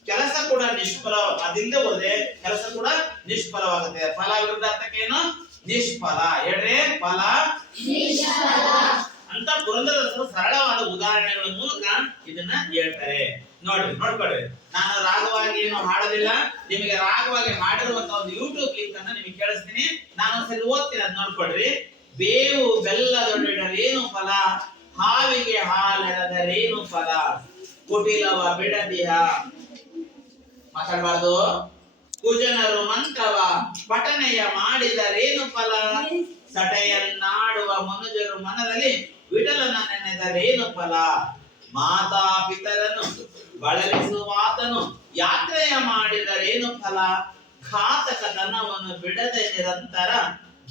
ಕೆಲಸ ಕೂಡ ನಿಷ್ಫಲ, ಅದಿಲ್ಲದೆ ಹೋದ್ರೆ ಕೆಲಸ ಕೂಡ ನಿಷ್ಫಲವಾಗುತ್ತೆ. ಫಲ ವಿರುದ್ಧಾರ್ಥಕ್ಕೆ ಏನು? ನಿಷ್ಫಲ. ಹೇಳ್ರಿ, ಫಲ ನಿಷ್ಫಲ ಅಂತ ಪುರಂದರದಾಸರು ಸರಳವಾದ ಉದಾಹರಣೆಗಳ ಮೂಲಕ ಇದನ್ನ ಹೇಳ್ತಾರೆ. ನೋಡ್ಕೊಳ್ರಿ. ನಾನು ರಾಗವಾಗಿ ಏನು ಹಾಡೋದಿಲ್ಲ, ನಿಮಗೆ ರಾಗವಾಗಿ ಹಾಡಿರುವಂತ ಒಂದು ಯೂಟ್ಯೂಬ್ ಲಿಂಕ್ ಅನ್ನ ನಿಮಗೆ ಕೇಳಿಸ್ತೀನಿ. ನಾನು ಒಂದ್ಸಲ ಓದ್ತೀನಿ, ಅದ್ ನೋಡ್ಕೊಳ್ರಿ. ಬೇವು ಬೆಲ್ಲದೊಡರೇನು ಫಲ, ಹಾವಿಗೆ ಹಾಲೆರದರೇನು ಫಲ, ಕುಟಿಲವ ಬಿಡದಿಹ. ಮಾತಾಡಬಾರ್ದು. ಕುಜನರು ಮಂತ್ರವ ಪಠನೆಯ ಮಾಡಿದರೇನು ಫಲ, ಸಟೆಯನ್ನಾಡುವ ಮನುಜರು ಮನದಲ್ಲಿ ವಿಠಲನ ನೆನೆದರೇನು ಫಲ, ಮಾತಾ ಪಿತರನು ಬಳಲಿಸುವಾತನು ಯಾತ್ರೆಯ ಮಾಡಿದರೇನು ಫಲ, ಘಾತಕತನವನ್ನು ಬಿಡದೆ ನಿರಂತರ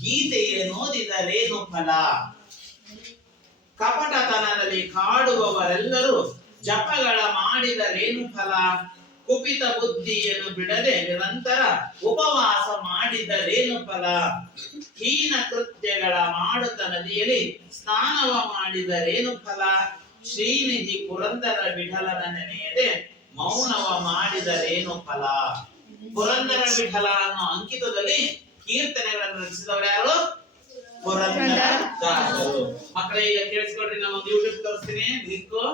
ಗೀತೆಯನ್ನೋದಿದರೇನು ಫಲ, ಕಪಟತನದಲ್ಲಿ ಕಾಡುವವರೆಲ್ಲರೂ ಜಪಗಳ ಮಾಡಿದರೇನು ಫಲ, ಕುಪಿತ ಬುದ್ಧಿಯನ್ನು ಬಿಡದೆ ನಿರಂತರ ಉಪವಾಸ ಮಾಡಿದರೇನು ಫಲ, ಹೀನ ಕೃತ್ಯಗಳ ಮಾಡುತ್ತ ನದಿಯಲ್ಲಿ ಸ್ನಾನವ ಮಾಡಿದರೇನು ಫಲ, ಶ್ರೀನಿಧಿ ಪುರಂದರ ವಿಠಲನ ನೆನೆಯದೆ ಮೌನವ ಮಾಡಿದರೇನು ಫಲ. ಪುರಂದರ ವಿಠಲ ಅನ್ನೋ ಅಂಕಿತದಲ್ಲಿ ಕೀರ್ತನೆಗಳನ್ನು ರಚಿಸಿದವರು ಯಾರು? ಪುರಂದರ ದಾಸರು. ಮಕ್ಕಳೇ, ಈಗ ಕೇಳಿಸ್ಕೊಳ್ರಿ, ನಾನು ಒಂದು ಯೂಟ್ಯೂಬ್ ತೋರಿಸ್ತೀನಿ ಲಿಂಕು.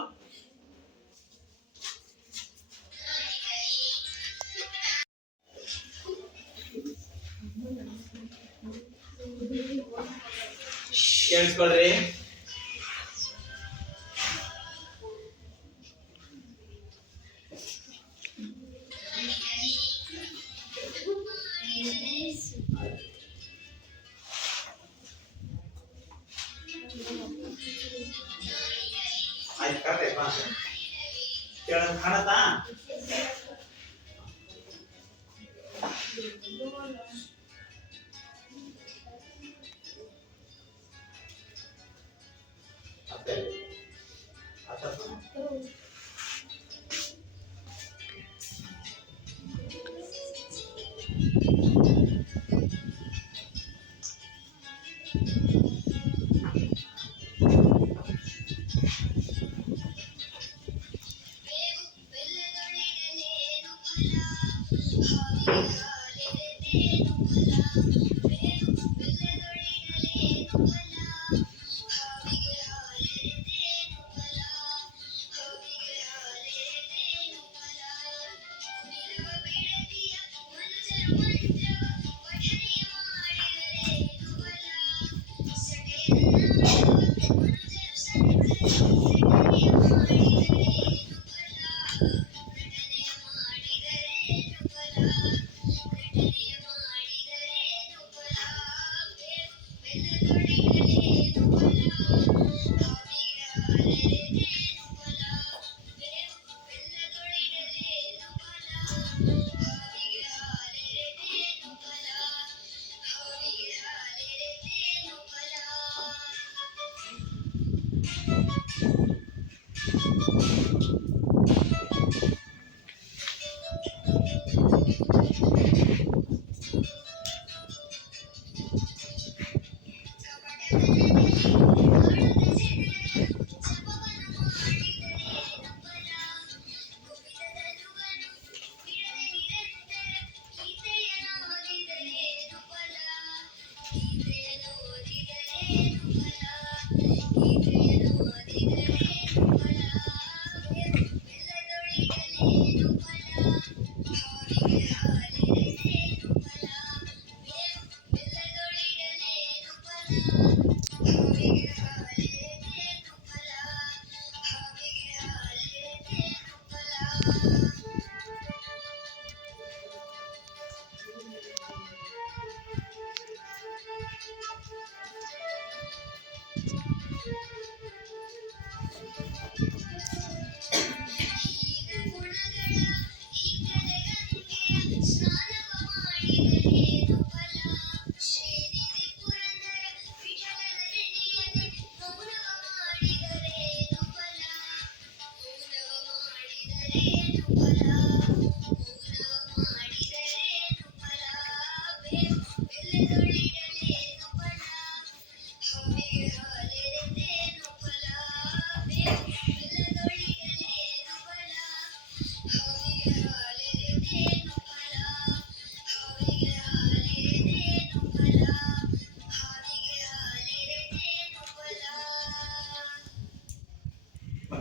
ಕೇಳಿಸ್ಕೊಳ್ರಿ. ಆಯ್ತು, ಕರೆಕ್ಟ್ ಆಯ್ತಾ? ಕೇಳೋದು ಕಾಣತ್ತಾ?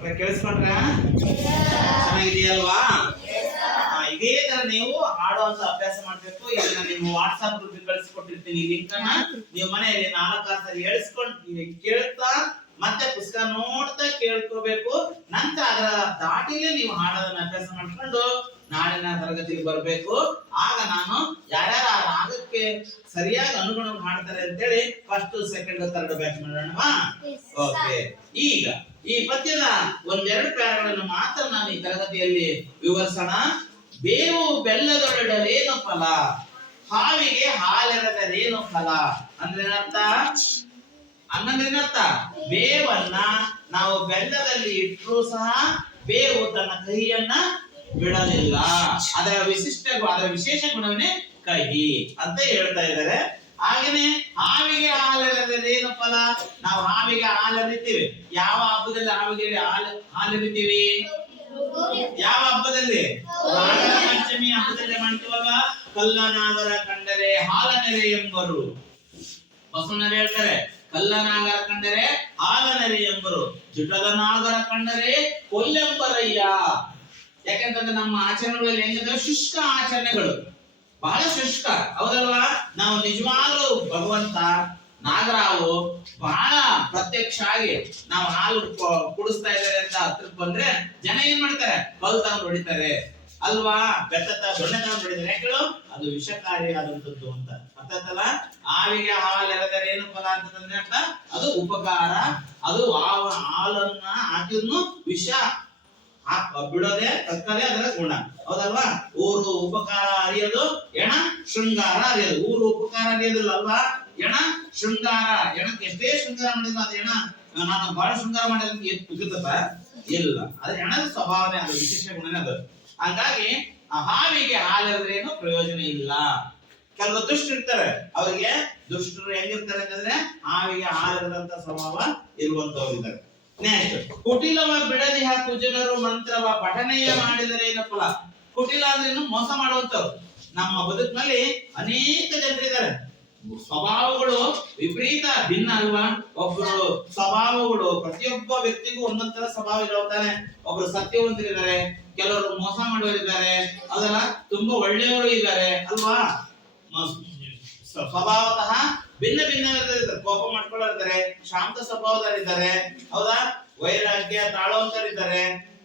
ಮಕ್ಕಳ ಕೇಳಿಸ್ಕೊಂಡ್ರ? ಚೆನ್ನಾಗಿದೆಯಲ್ವಾ? ಇದೇ ತರ ನೀವು ಹಾಡುವಂತ ಅಭ್ಯಾಸ ಮಾಡ್ಬೇಕು. ಇದನ್ನ ನಿಮ್ಮ ವಾಟ್ಸ್ಆಪ್ ಗ್ರೂಪ್ ಕಳಿಸ್ಕೊಟ್ಟಿರ್ತೀನಿ ಈ ಲಿಂಕ್ ಅನ್ನ. ನೀವು ಮನೆಯಲ್ಲಿ 4-6 ಸರಿ ಹೇಳಿಸ್ಕೊಂಡು ಕೇಳ್ತಾ ಮತ್ತೆ ಪುಸ್ತಕ ನೋಡ್ತಾ ಕೇಳ್ಕೋಬೇಕು. ನಂತರ ಅದರ ದಾಟಿಲೆ ನೀವು ಹಾಡೋದನ್ನ ಅಭ್ಯಾಸ ಮಾಡ್ಕೊಂಡು ನಾಳಿನ ತರಗತಿಗೆ ಬರ್ಬೇಕು. ಆಗ ನಾನು ಯಾರ್ಯಾರ ಆ ರಾಗಕ್ಕೆ ಸರಿಯಾಗಿ ಅನುಗುಣವಾಗಿ ಹಾಡ್ತಾರೆ ಅಂತೇಳಿ ಫಸ್ಟ್, ಸೆಕೆಂಡ್, ಥರ್ಡ್ ಬ್ಯಾಚ್ ಮಾಡೋಣವಾ? ಓಕೆ. ಈಗ ಈ ಪದ್ಯದ ಒಂದೆರಡು ಪ್ಯಾರಗಳನ್ನು ಮಾತ್ರ ನಾನು ಈ ತರಗತಿಯಲ್ಲಿ ವಿವರಿಸೋಣ. ಬೇವು ಬೆಲ್ಲದೊಡಲೇನು ಫಲ, ಹಾವಿಗೆ ಹಾಲೆರೆದರೇನು ಫಲ ಅಂದ್ರೆ ಏನರ್ಥ? ಹಂಗಂದ್ರೇನರ್ಥ? ಬೇವನ್ನ ನಾವು ಬೆಲ್ಲದಲ್ಲಿ ಇಟ್ಟರೂ ಸಹ ಬೇವು ತನ್ನ ಕಹಿಯನ್ನ ಬಿಡಲಿಲ್ಲ. ಅದರ ವಿಶೇಷ ಗುಣವೇ ಕಹಿ ಅಂತ ಹೇಳ್ತಾ ಇದ್ದಾರೆ. ಹಾಗೇನೆ ಹಾವಿಗೆ ಹಾಲೆರೆದರೇನು ಫಲ, ನಾವು ಹಾವಿಗೆ ಹಾಲೆರಿತೀವಿ. ಯಾವ ಹಬ್ಬದಲ್ಲಿ ಹಾವಿಗೆ ಹಾಲೆರಿತೀವಿ? ಯಾವ ಹಬ್ಬದಲ್ಲಿ? ನಾಗರ ಪಂಚಮಿ ಹಬ್ಬದಲ್ಲಿ ಮಾಡ್ತೀವಲ್ವಾ? ಕಲ್ಲನಾಗರ ಕಂಡರೆ ಹಾಲನೆರೆ ಎಂಬರು. ಬಸವಣ್ಣರು ಹೇಳ್ತಾರೆ, ಕಲ್ಲನಾಗರ ಕಂಡರೆ ಹಾಲನೆರೆ ಎಂಬರು, ಜುಟದ ನಾಗರ ಕಂಡರೆ ಕೊಲ್ಲೆಂಬರಯ್ಯ. ಯಾಕೆಂತಂದ್ರೆ ನಮ್ಮ ಆಚರಣೆಗಳಲ್ಲಿ ಹೆಂಗಂದ್ರೆ ಶುಷ್ಕ ಆಚರಣೆಗಳು, ಬಹಳ ಶುಷ್ಕ, ಹೌದಲ್ವಾ? ನಾವು ನಿಜವಾಗ್ಲೂ ಭಗವಂತ ನಾಗರಾವು ಬಹಳ ಪ್ರತ್ಯಕ್ಷ ಆಗಿ ನಾವು ಹಾಲು ಕುಡಿಸ್ತಾ ಇದ್ದಾರೆ ಅಂತ ಹತ್ರಕ್ಕೆ ಬಂದ್ರೆ ಜನ ಏನ್ ಮಾಡ್ತಾರೆ? ಕಲ್ಲು ತಗೊಂಡು ಹೊಡಿತಾರೆ ಅಲ್ವಾ? ದೊಣ್ಣೆ ತಗೊಂಡು ಹೊಡಿತಾರೆ. ಯಾಕೇಳು? ಅದು ವಿಷಕಾರಿಯಾದಂಥದ್ದು ಅಂತ ಅರ್ಥಲ್ಲ. ಹಾವಿಗೆ ಹಾಲೆರೆದರೆ ಏನು ಫಲ ಅಂತಂದ್ರೆ ಅರ್ಥ ಅದು ಉಪಕಾರ. ಅದು ಹಾಲನ್ನ ಹಾಕಿದ್ನು ವಿಷ ಬಿಡೋದೆ ತಕ್ಕದೆ ಅದರ ಗುಣ, ಹೌದಲ್ವಾ? ಊರು ಉಪಕಾರ ಅರಿಯೋದು, ಎಣ ಶೃಂಗಾರ ಅರಿಯೋದು. ಊರು ಉಪಕಾರ ಅರಿಯೋದಿಲ್ಲ ಅಲ್ವಾ? ಎಣ ಶೃಂಗಾರ. ಎಣಕ್ಕೆ ಎಷ್ಟೇ ಶೃಂಗಾರ ಮಾಡಿದ್ರು ಅದು ಎಣ ನಾನು ಬಹಳ ಶೃಂಗಾರ ಮಾಡಿದ್ರೆ ಕುಗ್ಗುತ್ತ ಇಲ್ಲ. ಅದು ಎಣದ ಸ್ವಭಾವನೆ, ಅದು ವಿಶೇಷ ಗುಣನೇ ಅದು. ಹಾಗಾಗಿ ಆ ಹಾವಿಗೆ ಹಾಲೆರೆದ್ರೇನು ಪ್ರಯೋಜನ ಇಲ್ಲ. ಕೆಲವು ದುಷ್ಟರು ಇರ್ತಾರೆ, ಅವರಿಗೆ ದುಷ್ಟರು ಹೆಂಗಿರ್ತಾರೆ ಅಂತಂದ್ರೆ ಹಾವಿಗೆ ಹಾಲೆರೆದಂತ ಸ್ವಭಾವ ಇರುವಂತವ್ರು ಇದ್ದಾರೆ. ನೆಕ್ಸ್ಟ್, ಕುಟಿಲವ ಬಿಡದಿ ಹಾಕು ಜನರು ಮಂತ್ರವ ಪಠನೆಯ ಮಾಡಿದರೆ ಏನು ಫಲ. ಕುಟಿಲ ಅಂದ್ರೆ ಇನ್ನು ಮೋಸ ಮಾಡುವಂತವ್ರು ನಮ್ಮ ಬದುಕಿನಲ್ಲಿ ಅನೇಕ ಜನರಿದ್ದಾರೆ. ಸ್ವಭಾವಗಳು ವಿಪರೀತ ಭಿನ್ನ ಅಲ್ವಾ? ಒಬ್ರು ಸ್ವಭಾವಗಳು ಪ್ರತಿಯೊಬ್ಬ ವ್ಯಕ್ತಿಗೂ ಒಂದೊಂದರ ಸ್ವಭಾವ ಇರುತ್ತಾನೆ. ಒಬ್ರು ಸತ್ಯವಂತರಿದ್ದಾರೆ, ಕೆಲವರು ಮೋಸ ಮಾಡುವರಿದ್ದಾರೆ, ಅದರ ತುಂಬಾ ಒಳ್ಳೆಯವರು ಇದ್ದಾರೆ ಅಲ್ವಾ? ಸ್ವಭಾವತಃ ಭಿನ್ನ ಭಿನ್ನ ಇರ್ತಾರೆ. ಕೋಪ ಮಾಡ್ಕೊಳ್ಳೋರಿದ್ದಾರೆ, ಶಾಂತ ಸ್ವಭಾವದವರಿದ್ದಾರೆ, ಹೌದಾ? ವೈರಾಗ್ಯ ತಾಳುವಂತರಿದ್ದಾರೆ,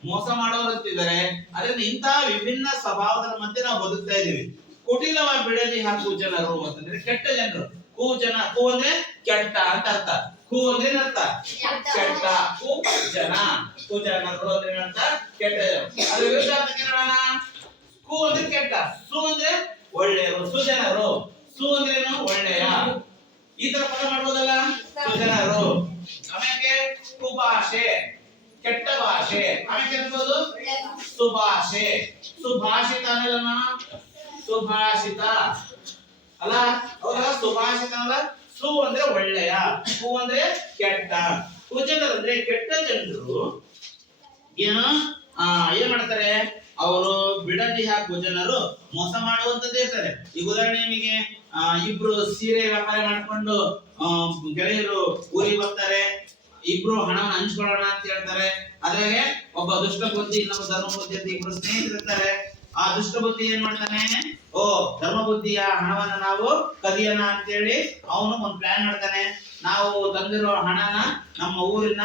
ಮೋಸ ಮಾಡೋರಂತಿದ್ದಾರೆ. ಅದರಿಂದ ಇಂತಹ ವಿಭಿನ್ನ ಸ್ವಭಾವದ ಮಧ್ಯೆ ನಾವು ಬದುಕ್ತಾ ಇದೀವಿ. ಕುಟಿಲವ ಬಿಡದಿ ಹಾಕು ಜನರು ಅಂತಂದ್ರೆ ಕೆಟ್ಟ ಜನರು. ಕೂ ಅಂದ್ರೆ ಕೆಟ್ಟ ಅಂತ ಅರ್ಥ. ಕು ಅಂದ್ರೆ ಏನರ್ಥ? ಕೆಟ್ಟ. ಕು ಜನ, ಕುಜನರು ಅಂದ್ರೆ ಏನಂತ? ಕೆಟ್ಟ ಜನ. ಅದ್ರ ವಿರುದ್ಧ ಅರ್ಥಕ್ಕೆ ನೋಡೋಣ. ಕು ಅಂದ್ರೆ ಕೆಟ್ಟ, ಸು ಅಂದ್ರೆ ಒಳ್ಳೆಯರು, ಸುಜನರು. ಸು ಅಂದ್ರೆ ಏನು? ಒಳ್ಳೆಯ. ಈ ತರ ಪದ ಮಾಡ್ಬೋದಲ್ಲ? ಸುಜನರು. ಆಮೇಲೆ ಕುಭಾಷೆ, ಕೆಟ್ಟ ಭಾಷೆ. ಆಮೇಲೆ ಏನ್ಬೋದು? ಸುಭಾಷೆ. ಸುಭಾಷಿತ ಅನ್ನಲ್ಲ, ಸುಭಾಷಿತ ಅಲ್ಲ, ಹೌದಾ? ಸುಭಾಷಿತ ಅಲ್ಲ. ಸು ಅಂದ್ರೆ ಒಳ್ಳೆಯ, ಕು ಅಂದ್ರೆ ಕೆಟ್ಟ. ಕುಜನರು ಅಂದ್ರೆ ಕೆಟ್ಟ ಜನರು. ಏನು ಏನ್ ಮಾಡ್ತಾರೆ ಅವರು? ಬಿಡದಿ ಹಾಕು ಜನರು ಮೋಸ ಮಾಡುವಂತದ್ದೇ ಇರ್ತಾರೆ. ಈಗ ಉದಾಹರಣೆ ನಿಮಗೆ ಇಬ್ರು ಸೀರೆ ವ್ಯಾಪಾರ ಮಾಡ್ಕೊಂಡು ಗೆಳೆಯರು ಊರಿಗೆ ಬರ್ತಾರೆ. ಇಬ್ರು ಹಣವನ್ನು ಹಂಚ್ಕೊಳ್ಳೋಣ ಅಂತ ಹೇಳ್ತಾರೆ. ಅದ್ರಾಗೆ ಒಬ್ಬ ದುಷ್ಟ ಬುದ್ಧಿ, ಇನ್ನೊಬ್ಬ ಧರ್ಮ ಬುದ್ಧಿ ಅಂತ ಇಬ್ರು ಸ್ನೇಹಿತರಿರ್ತಾರೆ. ಆ ದುಷ್ಟ ಬುದ್ಧಿ ಏನ್ ಮಾಡ್ತಾನೆ? ಓ, ಧರ್ಮ ಬುದ್ಧಿಯ ಹಣವನ್ನ ನಾವು ಕದಿಯೋಣ ಅಂತ ಹೇಳಿ ಅವನು ಒಂದ್ ಪ್ಲಾನ್ ಮಾಡ್ತಾನೆ. ನಾವು ತಂದಿರೋ ಹಣನ ನಮ್ಮ ಊರಿನ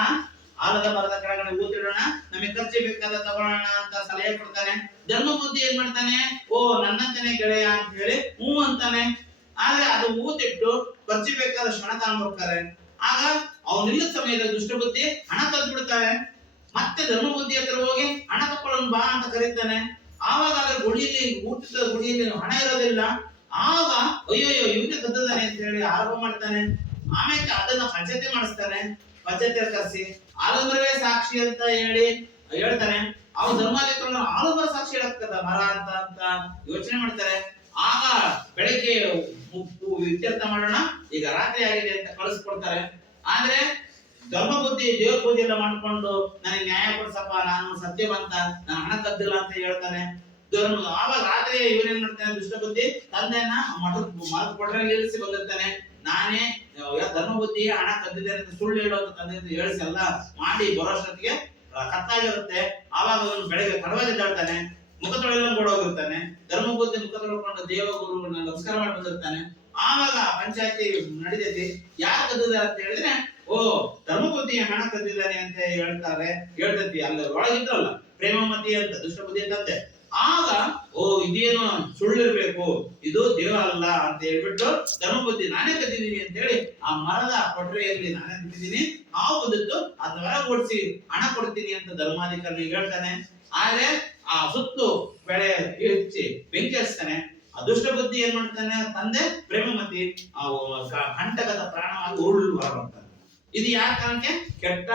ಆಲದ ಮರದ ಕೆಳಗಡೆ ಊತಿಡೋಣ, ನಮಗೆ ಖರ್ಚು ಬೇಕಾದ ತಗೊಳ್ಳೋಣ ಅಂತ ಸಲಹೆ ಕೊಡ್ತಾನೆ. ಧರ್ಮ ಬುದ್ಧಿ ಏನ್ ಮಾಡ್ತಾನೆ? ಓ, ನನ್ನಂತನೇ ಗೆಳೆಯ ಅಂತ ಹೇಳಿ ಹೂ ಅಂತಾನೆ. ಆದ್ರೆ ಅದು ಊತಿಟ್ಟು ಖರ್ಚು ಬೇಕಾದಷ್ಟು ಹಣ ತಗೊಂಡು ಹೋಗ್ತಾರೆ. ಆಗ ಅವನಿಲ್ಲದ ಸಮಯದಲ್ಲಿ ದುಷ್ಟ ಬುದ್ಧಿ ಹಣ ಕದ್ದು ಬಿಡ್ತಾರೆ. ಮತ್ತೆ ಧರ್ಮ ಬುದ್ಧಿ ಹತ್ರ ಹೋಗಿ ಹಣ ತಕೊಳ್ಳೋಣ ಬಾ ಅಂತ ಕರೀತಾನೆ. ಆವಾಗ ಅದ್ರ ಗುಡಿಯಲ್ಲಿ, ಊಟದ ಗುಡಿಯಲ್ಲಿ ಹಣ ಇರೋದಿಲ್ಲ. ಆಗ ಅಯ್ಯೋ ಇವನೇ ಕದ್ದದಾನೆ ಅಂತ ಹೇಳಿ ಆರೋಪ ಮಾಡ್ತಾನೆ. ಆಮೇಲೆ ಅದನ್ನ ಪಂಚಾಯತಿ ಮಾಡಿಸ್ತಾನೆ. ಪಂಚಾಯತಿ ಕರೆಸಿ ಆಲಮರವೇ ಸಾಕ್ಷಿ ಅಂತ ಹೇಳ್ತಾನೆ. ಅವ್ರು ಧರ್ಮಾಧಿಕಾರಿ ಆಲಮರ ಸಾಕ್ಷಿ ಹೇಳಕ್ಕದ ಮರ ಅಂತ ಯೋಚನೆ ಮಾಡ್ತಾರೆ. ಆಗ ಬೆಳಗ್ಗೆ ಇತ್ಯರ್ಥ ಮಾಡೋಣ, ಈಗ ರಾತ್ರಿ ಆಗಿದೆ ಅಂತ ಕಳಿಸ್ಕೊಡ್ತಾರೆ. ಆದ್ರೆ ಧರ್ಮ ಬುದ್ಧಿ ದೇವ್ರ ಪೂಜೆ ಎಲ್ಲ ಮಾಡ್ಕೊಂಡು ನನಗೆ ನ್ಯಾಯ ಕೊಡ್ಸಪ್ಪ, ನಾನು ಸತ್ಯವಂತ, ನಾನು ಹಣ ಕದ್ದಿಲ್ಲ ಅಂತ ಹೇಳ್ತಾನೆ. ಆವಾಗ ರಾತ್ರಿ ಇವನೇನ್ ಮಾಡ್ತಾನೆ? ದುಷ್ಟ ಬುದ್ಧಿ ತಂದೆನ ಮರದ ಕೊಟ್ರಲ್ಲಿ ಇಳಿಸಿ ಬಂದಿರ್ತಾನೆ. ನಾನೇ ಧರ್ಮ ಬುದ್ಧಿ ಹಣ ಕದ್ದಿದ್ದೇನೆ ಅಂತ ಸುಳ್ಳು ಹೇಳೋದು ತಂದೆ ಹೇಳಿಸಿ ಎಲ್ಲ ಮಾಡಿ ಬರೋಷ್ಟೊತ್ತಿಗೆ ಕತ್ತಾಗಿರುತ್ತೆ. ಆವಾಗ ಅವನು ಬೆಳಗ್ಗೆ ಕಡವಾಗಿದ್ದಾಡ್ತಾನೆ, ಮುಖ ತೊಳೆಲ್ಲ ಓಡೋಗಿರ್ತಾನೆ. ಧರ್ಮಬುದ್ಧಿ ಮುಖ ತೊಳ್ಕೊಂಡು ದೇವಗುರುಗಳನ್ನ ನಮಸ್ಕಾರ ಮಾಡಿ ಬಂದಿರ್ತಾನೆ. ಆವಾಗ ಪಂಚಾಯತಿ ನಡೀತೈತಿ. ಯಾರು ಕದ್ದಿದ್ದಾರೆ ಅಂತ ಹೇಳಿದ್ರೆ, ಓ ಧರ್ಮಬುದ್ಧಿ ಹಣ ಕದ್ದಿದ್ದಾನೆ ಅಂತ ಹೇಳ್ತೈತಿ. ಅಲ್ಲಿ ಒಳಗಿದ್ರಲ್ಲ ಪ್ರೇಮಮತಿ ಅಂತ ದುಷ್ಟ ಬುದ್ಧಿ ಅಂತಂತೆ. ಆಗ ಓ ಇದೇನು ಸುಳ್ಳಿರ್ಬೇಕು, ಇದು ದೇವ ಅಲ್ಲ ಅಂತ ಹೇಳ್ಬಿಟ್ಟು ಧರ್ಮಬುದ್ಧಿ ನಾನೇ ಕದ್ದಿದ್ದೀನಿ ಅಂತ ಹೇಳಿ ಆ ಮರದ ಕೊಟ್ರೆಯಲ್ಲಿ ನಾನೇ ಕದ್ದಿದ್ದೀನಿ, ಹಾವು ಬಂದಿತ್ತು ಅದನ್ನ ಹೊರಗೆ ಓಡಿಸಿ ಹಣ ಕೊಡ್ತೀನಿ ಅಂತ ಧರ್ಮಾಧಿಕಾರಿ ಹೇಳ್ತಾನೆ. ಆದ್ರೆ ಆ ಸುತ್ತು ಬೆಳೆ ಹೆಚ್ಚಿ ಬೆಂಕಿ ಹಚ್ತಾನೆ. ಅದೃಷ್ಟ ಬುದ್ಧಿ ಏನ್ ಮಾಡ್ತಾನೆ, ತಂದೆ ಪ್ರೇಮಮತಿ ಆ ಕಂಟಕದ ಪ್ರಾಣವಾಗಿ ಉರುಳು ಹೊರಬರ್ತಾನೆ. ಇದು ಯಾವ ಕಾರಣಕ್ಕೆ? ಕೆಟ್ಟ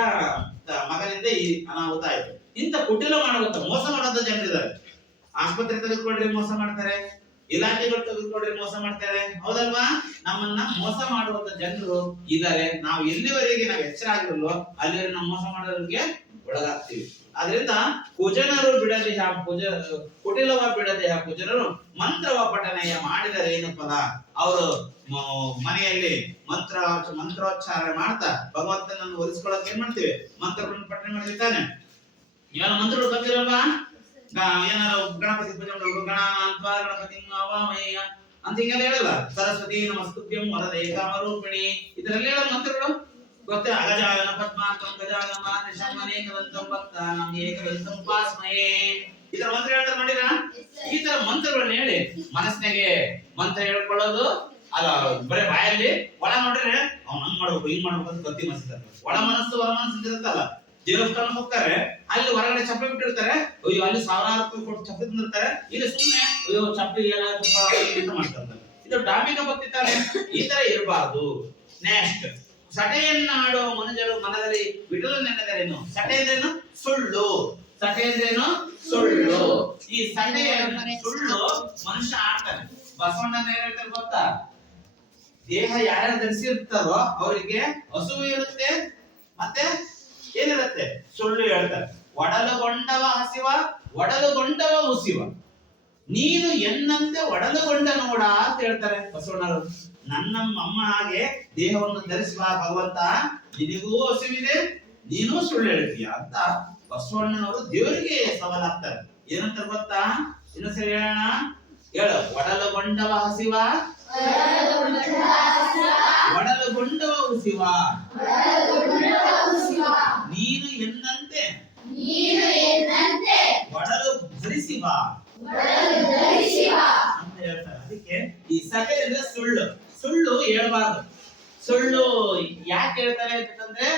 ಮಗನಿಂದ ಈ ಅನಾಹುತ ಆಯ್ತು. ಇಂಥ ಕುಟಿಲ ಮಾಡುವಂತ ಮೋಸ ಮಾಡುವಂತ ಜನರಿದ್ದಾರೆ. ಆಸ್ಪತ್ರೆ ತೆಗೆದುಕೊಂಡ್ರೆ ಮೋಸ ಮಾಡ್ತಾರೆ, ಇಲಾಖೆಗಳು ತೆಗೆದುಕೊಂಡ್ರೆ ಮೋಸ ಮಾಡ್ತಾರೆ, ಹೌದಲ್ವಾ? ನಮ್ಮನ್ನ ಮೋಸ ಮಾಡುವಂತ ಜನರು ಇದ್ದಾರೆ. ನಾವು ಎಲ್ಲಿವರೆಗೆ ನಾವು ಎಚ್ಚರ ಆಗಿರಲ್ಲೋ ಅಲ್ಲಿವರೆಗೆ ನಾವು ಮೋಸ ಮಾಡೋರಿಗೆ ಒಳಗಾಗ್ತೀವಿ. ಆದ್ರಿಂದ ಕುಜನರು ಬಿಡದೇಹ ಕುಟಿಲವ ಬಿಡದೇಹ ಕುಜನರು ಮಂತ್ರವ ಪಠನೆಯ ಮಾಡಿದರೆ ಏನು ಫಲ? ಅವರು ಮನೆಯಲ್ಲಿ ಮಂತ್ರೋಚ್ಚಾರ ಮಾಡ್ತಾ ಭಗವಂತನನ್ನು ಒಲಿಸ್ಕೊಳ್ಳೋಕೆ ಏನ್ ಮಾಡ್ತೀವಿ? ಮಂತ್ರಗಳನ್ನು ಪಠನೆ ಮಾಡಿರ್ತಾನೆ. ಇವಾಗ ಮಂತ್ರಗಳು ಬಂದಿರಲ್ವಾ? ಏನಾರು ಗಣಪತಿ ಪೂಜೆ ಮಾಡೋದು, ಗಣಪತಿ ಅವಾಮಯ್ಯ ಅಂತ ಹಿಂಗೆಲ್ಲ ಹೇಳಲ್ಲ. ಸರಸ್ವತಿ ನಮಸ್ತುಭ್ಯಂ ವರದೆ ಕಾಮರೂಪಿಣಿ ಇದರಲ್ಲಿ ಹೇಳೋ ಮಂತ್ರಗಳು ಗೊತ್ತೇ? ಅಗಜಾನನ ಪದ್ಮಾಂತಂ ಗಜಾನನ ಮಾತೃಶಂ ಅನೇಕದಂತಂ ಭಕ್ತಾನಾಂ ಏಕದಂತಂ ಉಪಾಸ್ಮಯೇ ಈ ತರ ಮಂತ್ರ ಹೇಳ್ತಾರೆ ನೋಡಿರಾ? ಈ ತರ ಮಂತ್ರಗಳನ್ನ ಹೇಳಿ ಮನಸ್ಸಿನಾಗೆ ಮಂತ್ರ ಹೇಳ್ಕೊಳ್ಳೋದು ಅಲ್ಲ, ಬರೇ ಬಾಯಲ್ಲಿ. ಒಳ ನೋಡ್ರೆ ಅವ್ನು ಹಂಗ್ ಮಾಡ್ಬೇಕು ಹಿಂಗ್ ಮಾಡ್ಬೇಕು ಅಂತ ಗತಿ ಮನಸ್ಸಿದ್ದಾರೆ. ಒಳ ಮನಸ್ಸು ಹೊರ ಮನಸ್ಸು ಇರುತ್ತಲ್ಲ. ದೇವಸ್ಥಾನ ಹೋಗ್ತಾರೆ, ಅಲ್ಲಿ ಹೊರಗಡೆ ಚಪ್ಪಲಿ ಬಿಟ್ಟಿರ್ತಾರೆ, ಅಯ್ಯೋ ಅಲ್ಲಿ ಸಾವಿರಾರು ರೂಪಾಯಿ ಕೊಟ್ಟು ಚಪ್ಪಲಿ ತಂದಿರ್ತಾರೆ. ಇಲ್ಲಿ ಸುಮ್ಮನೆ ಅಯ್ಯೋ ಚಪ್ಪಲಿ ಏನಾದ್ರು ಮಾಡ್ತಾರೆ. ಇದು ಡಾಂಬಿಕ ಭಕ್ತಿ ತಾನೆ. ಈ ತರ ಇರಬಾರ್ದು. ನೆಕ್ಸ್ಟ್, ಸಟೆಯನ್ನಾಡೋ ಮನುಜರು ಮನದಲ್ಲಿ ಬಿಡಲು ನೆನೆದರೇನು? ಸಟೆ ಅಂದ್ರೇನು? ಸುಳ್ಳು. ಸಟೆ ಅಂದ್ರೇನು? ಸುಳ್ಳು. ಈ ಸಟೆ ಸುಳ್ಳು ಮನುಷ್ಯ ಆಡ್ತಾನೆ. ಬಸವಣ್ಣ ಏನ್ ಹೇಳ್ತಾರೆ ಗೊತ್ತಾ? ದೇಹ ಯಾರ್ಯಾರು ಧರಿಸಿರ್ತಾರೋ ಅವರಿಗೆ ಹಸುವು ಇರುತ್ತೆ, ಮತ್ತೆ ಏನಿರುತ್ತೆ? ಸುಳ್ಳು ಹೇಳ್ತಾರೆ. ಒಡಲುಗೊಂಡವ ಹಸಿವ, ಒಡಲುಗೊಂಡವ ಹುಸಿವ, ನೀನು ಎನ್ನಂತೆ ಒಡಲುಗೊಂಡ ನೋಡ ಅಂತ ಹೇಳ್ತಾರೆ ಬಸವಣ್ಣರು. ನನ್ನ ಅಮ್ಮ ಹಾಗೆ ದೇಹವನ್ನು ಧರಿಸುವ ಭಗವಂತ, ನಿನಗೂ ಹಸಿವಿದೆ, ನೀನು ಸುಳ್ಳು ಹೇಳ್ತೀಯ ಅಂತ ಬಸವಣ್ಣನವರು ದೇವರಿಗೆ ಸವಾಲಾಗ್ತಾರೆ. ಏನಂತಾರೆ ಗೊತ್ತಾ? ಇನ್ನು ಸರಿ ಹೇಳೋಣ, ಹೇಳು. ಒಡಲುಗೊಂಡವ ಹಸಿವ, ಒಡಲುಗೊಂಡವ ಹುಸಿವ, ನೀನು ಎನ್ನಂತೆ ಒಡಲು ಧರಿಸಿವ ಅಂತ ಹೇಳ್ತಾರೆ. ಅದಕ್ಕೆ ಈ ಸಟೆ ಅಂದ್ರೆ ಸುಳ್ಳು. ಸುಳ್ಳು ಹೇಳ್ಬಾರ್ದು. ಸುಳ್ಳು ಯಾಕೆ ಹೇಳ್ತಾರೆ ಅಂತಂದ್ರೆ,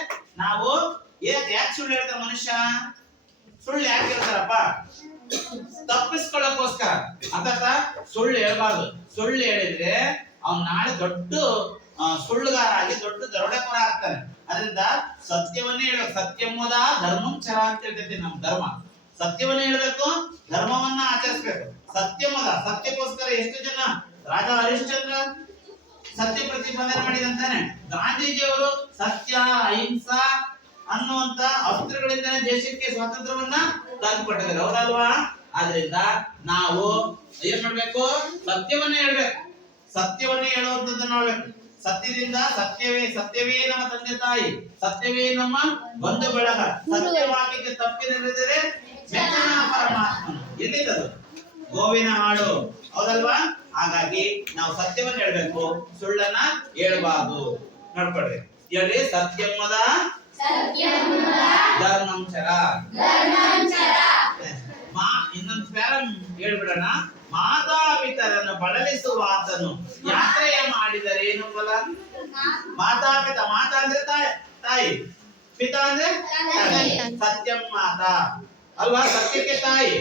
ನಾವು ಯಾಕೆ ಸುಳ್ಳು ಹೇಳ್ತಾರೆ ಮನುಷ್ಯ? ಸುಳ್ಳು ಯಾಕೆ ಹೇಳ್ತಾರಪ್ಪ? ತಪ್ಪಿಸ್ಕೊಳ್ಳೋಕೋಸ್ಕರ. ಅಂತ ಸುಳ್ಳು ಹೇಳ್ಬಾರ್ದು. ಸುಳ್ಳು ಹೇಳಿದ್ರೆ ಅವ್ನು ನಾಳೆ ದೊಡ್ಡ ಸುಳ್ಳುಗಾರ ಆಗಿ ದೊಡ್ಡ ದರೋಡೆಕೋರ ಆಗ್ತಾನೆ. ಅದರಿಂದ ಸತ್ಯವನ್ನೇ ಹೇಳ್ಬೇಕು. ಸತ್ಯಮೋದ ಧರ್ಮಂ ಚರ ಅಂತ ಹೇಳ್ತೈತಿ ನಮ್ಮ ಧರ್ಮ. ಸತ್ಯವನ್ನೇ ಹೇಳ್ಬೇಕು, ಧರ್ಮವನ್ನ ಆಚರಿಸ್ಬೇಕು. ಸತ್ಯಮೋದ, ಸತ್ಯಕ್ಕೋಸ್ಕರ ಎಷ್ಟು ಜನ, ರಾಜ ಹರಿಶ್ಚಂದ್ರ ಸತ್ಯ ಪ್ರತಿಪಾದನೆ ಮಾಡಿದಂತಾನೆ. ಗಾಂಧೀಜಿಯವರು ಸತ್ಯ ಅಹಿಂಸಾ ಅನ್ನುವಂತ ಅಸ್ತ್ರಗಳಿಂದ ದೇಶಕ್ಕೆ ಸ್ವಾತಂತ್ರ್ಯವನ್ನ ತಂದುಕೊಟ್ಟಿದ್ದಾರೆ, ಹೌದಲ್ವಾ? ಆದ್ರಿಂದ ನಾವು ಏನ್ ಮಾಡ್ಬೇಕು? ಸತ್ಯವನ್ನೇ ಹೇಳ್ಬೇಕು. ಸತ್ಯವನ್ನೇ ಹೇಳುವಂತದ್ದು ನೋಡ್ಬೇಕು. ಸತ್ಯದಿಂದ ಸತ್ಯವೇ ನಮ್ಮ ತಂದೆ ತಾಯಿ, ಸತ್ಯವೇ ನಮ್ಮ ಬಂಧು ಬಳಗ. ಸತ್ಯವಾಕ್ಯಕ್ಕೆ ತಪ್ಪಿದರೆ ಮೆಚ್ಚನ ಪರಮಾತ್ಮನು. ಎಲ್ಲಿದ್ದದು? ಗೋವಿನ ಹಾಡು, ಹೌದಲ್ವಾ? ಹಾಗಾಗಿ ನಾವು ಸತ್ಯವನ್ನ ಹೇಳ್ಬೇಕು, ಸುಳ್ಳನ್ನ ಹೇಳ್ಬಾರ್ದು. ನೋಡ್ಕೊಡ್ರಿ, ಹೇಳ್ರಿ. ಸತ್ಯಮ್ಮದ ಧರ್ಮಂಚರ. ಇನ್ನೊಂದು ಪ್ಯಾರ ಹೇಳ್ಬಿಡೋಣ. ಮಾತಾಪಿತರನ್ನು ಬಳಲಿಸುವಾತನು ಯಾತ್ರೆಯ ಮಾಡಿದರೆ ಏನು ಫಲ? ಮಾತಾಪಿತ, ಮಾತಾ ಅಂದ್ರೆ ತಾಯಿ, ಪಿತಾ ಅಂದ್ರೆ ಸತ್ಯಂ ಮಾತಾ ಅಲ್ವಾ? ಸತ್ಯಕ್ಕೆ ತಾಯಿ.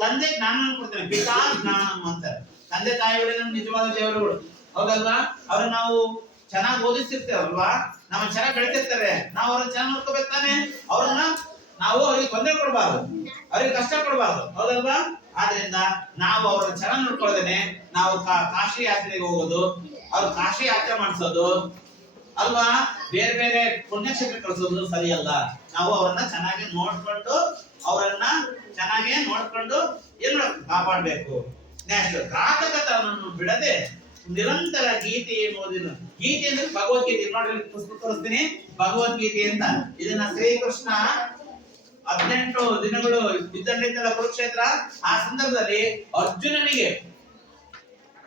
ತಂದೆ ಜ್ಞಾನ ಕೊಡ್ತಾನೆ, ಪಿತಾ ಜ್ಞಾನಂ ಅಂತಾರೆ. ತಂದೆ ತಾಯಿಗಳೇ ನಮ್ಮ ನಿಜವಾದ ದೇವರುಗಳು, ಹೌದಲ್ವಾ? ಅವ್ರನ್ನ ನಾವು ಚೆನ್ನಾಗಿ ಓದಿಸಿರ್ತೇವಲ್ವಾ? ನಮ್ಮ ಚೆನ್ನಾಗಿ ಬೆಳೆತಿರ್ತಾರೆ, ನಾವು ಅವ್ರನ್ನ ಚೆನ್ನಾಗಿ ನೋಡ್ಕೋಬೇಕು ತಾನೆ. ನಾವು ಅವ್ರಿಗೆ ತೊಂದರೆ ಕೊಡಬಾರ್ದು, ಅವ್ರಿಗೆ ಕಷ್ಟ ಕೊಡಬಾರ್ದು, ಹೌದಲ್ವಾ? ಆದ್ರಿಂದ ನಾವು ಅವ್ರನ್ನ ಚೆನ್ನಾಗಿ ನೋಡ್ಕೊಳ್ಳೋದೇನೆ ನಾವು ಕಾಶಿ ಯಾತ್ರೆಗೆ ಹೋಗೋದು, ಅವ್ರ ಕಾಶಿ ಯಾತ್ರೆ ಮಾಡಿಸೋದು ಅಲ್ವಾ? ಬೇರೆ ಬೇರೆ ಪುಣ್ಯಕ್ಷೇತ್ರ ಕಳಿಸೋದು ಸರಿಯಲ್ಲ. ನಾವು ಅವ್ರನ್ನ ಚೆನ್ನಾಗಿ ನೋಡ್ಕೊಂಡು ಏನ್ ಕಾಪಾಡ್ಬೇಕು. ನೆಕ್ಸ್ಟ್, ಘಾತಕತನವನ್ನು ಬಿಡದೆ ನಿರಂತರ ಗೀತೆ ಎನ್ನುವುದನ್ನು. ಗೀತೆ ಅಂದ್ರೆ ಭಗವದ್ಗೀತೆ. ನೋಡಿ, ಪುಸ್ತಕ ತೋರಿಸ್ತೀನಿ, ಭಗವದ್ಗೀತೆ ಅಂತ. ಇದನ್ನ ಶ್ರೀಕೃಷ್ಣ 18 ದಿನಗಳು ಯುದ್ಧ ನಡೀತಲ್ಲ ಕುರುಕ್ಷೇತ್ರ. ಆ ಸಂದರ್ಭದಲ್ಲಿ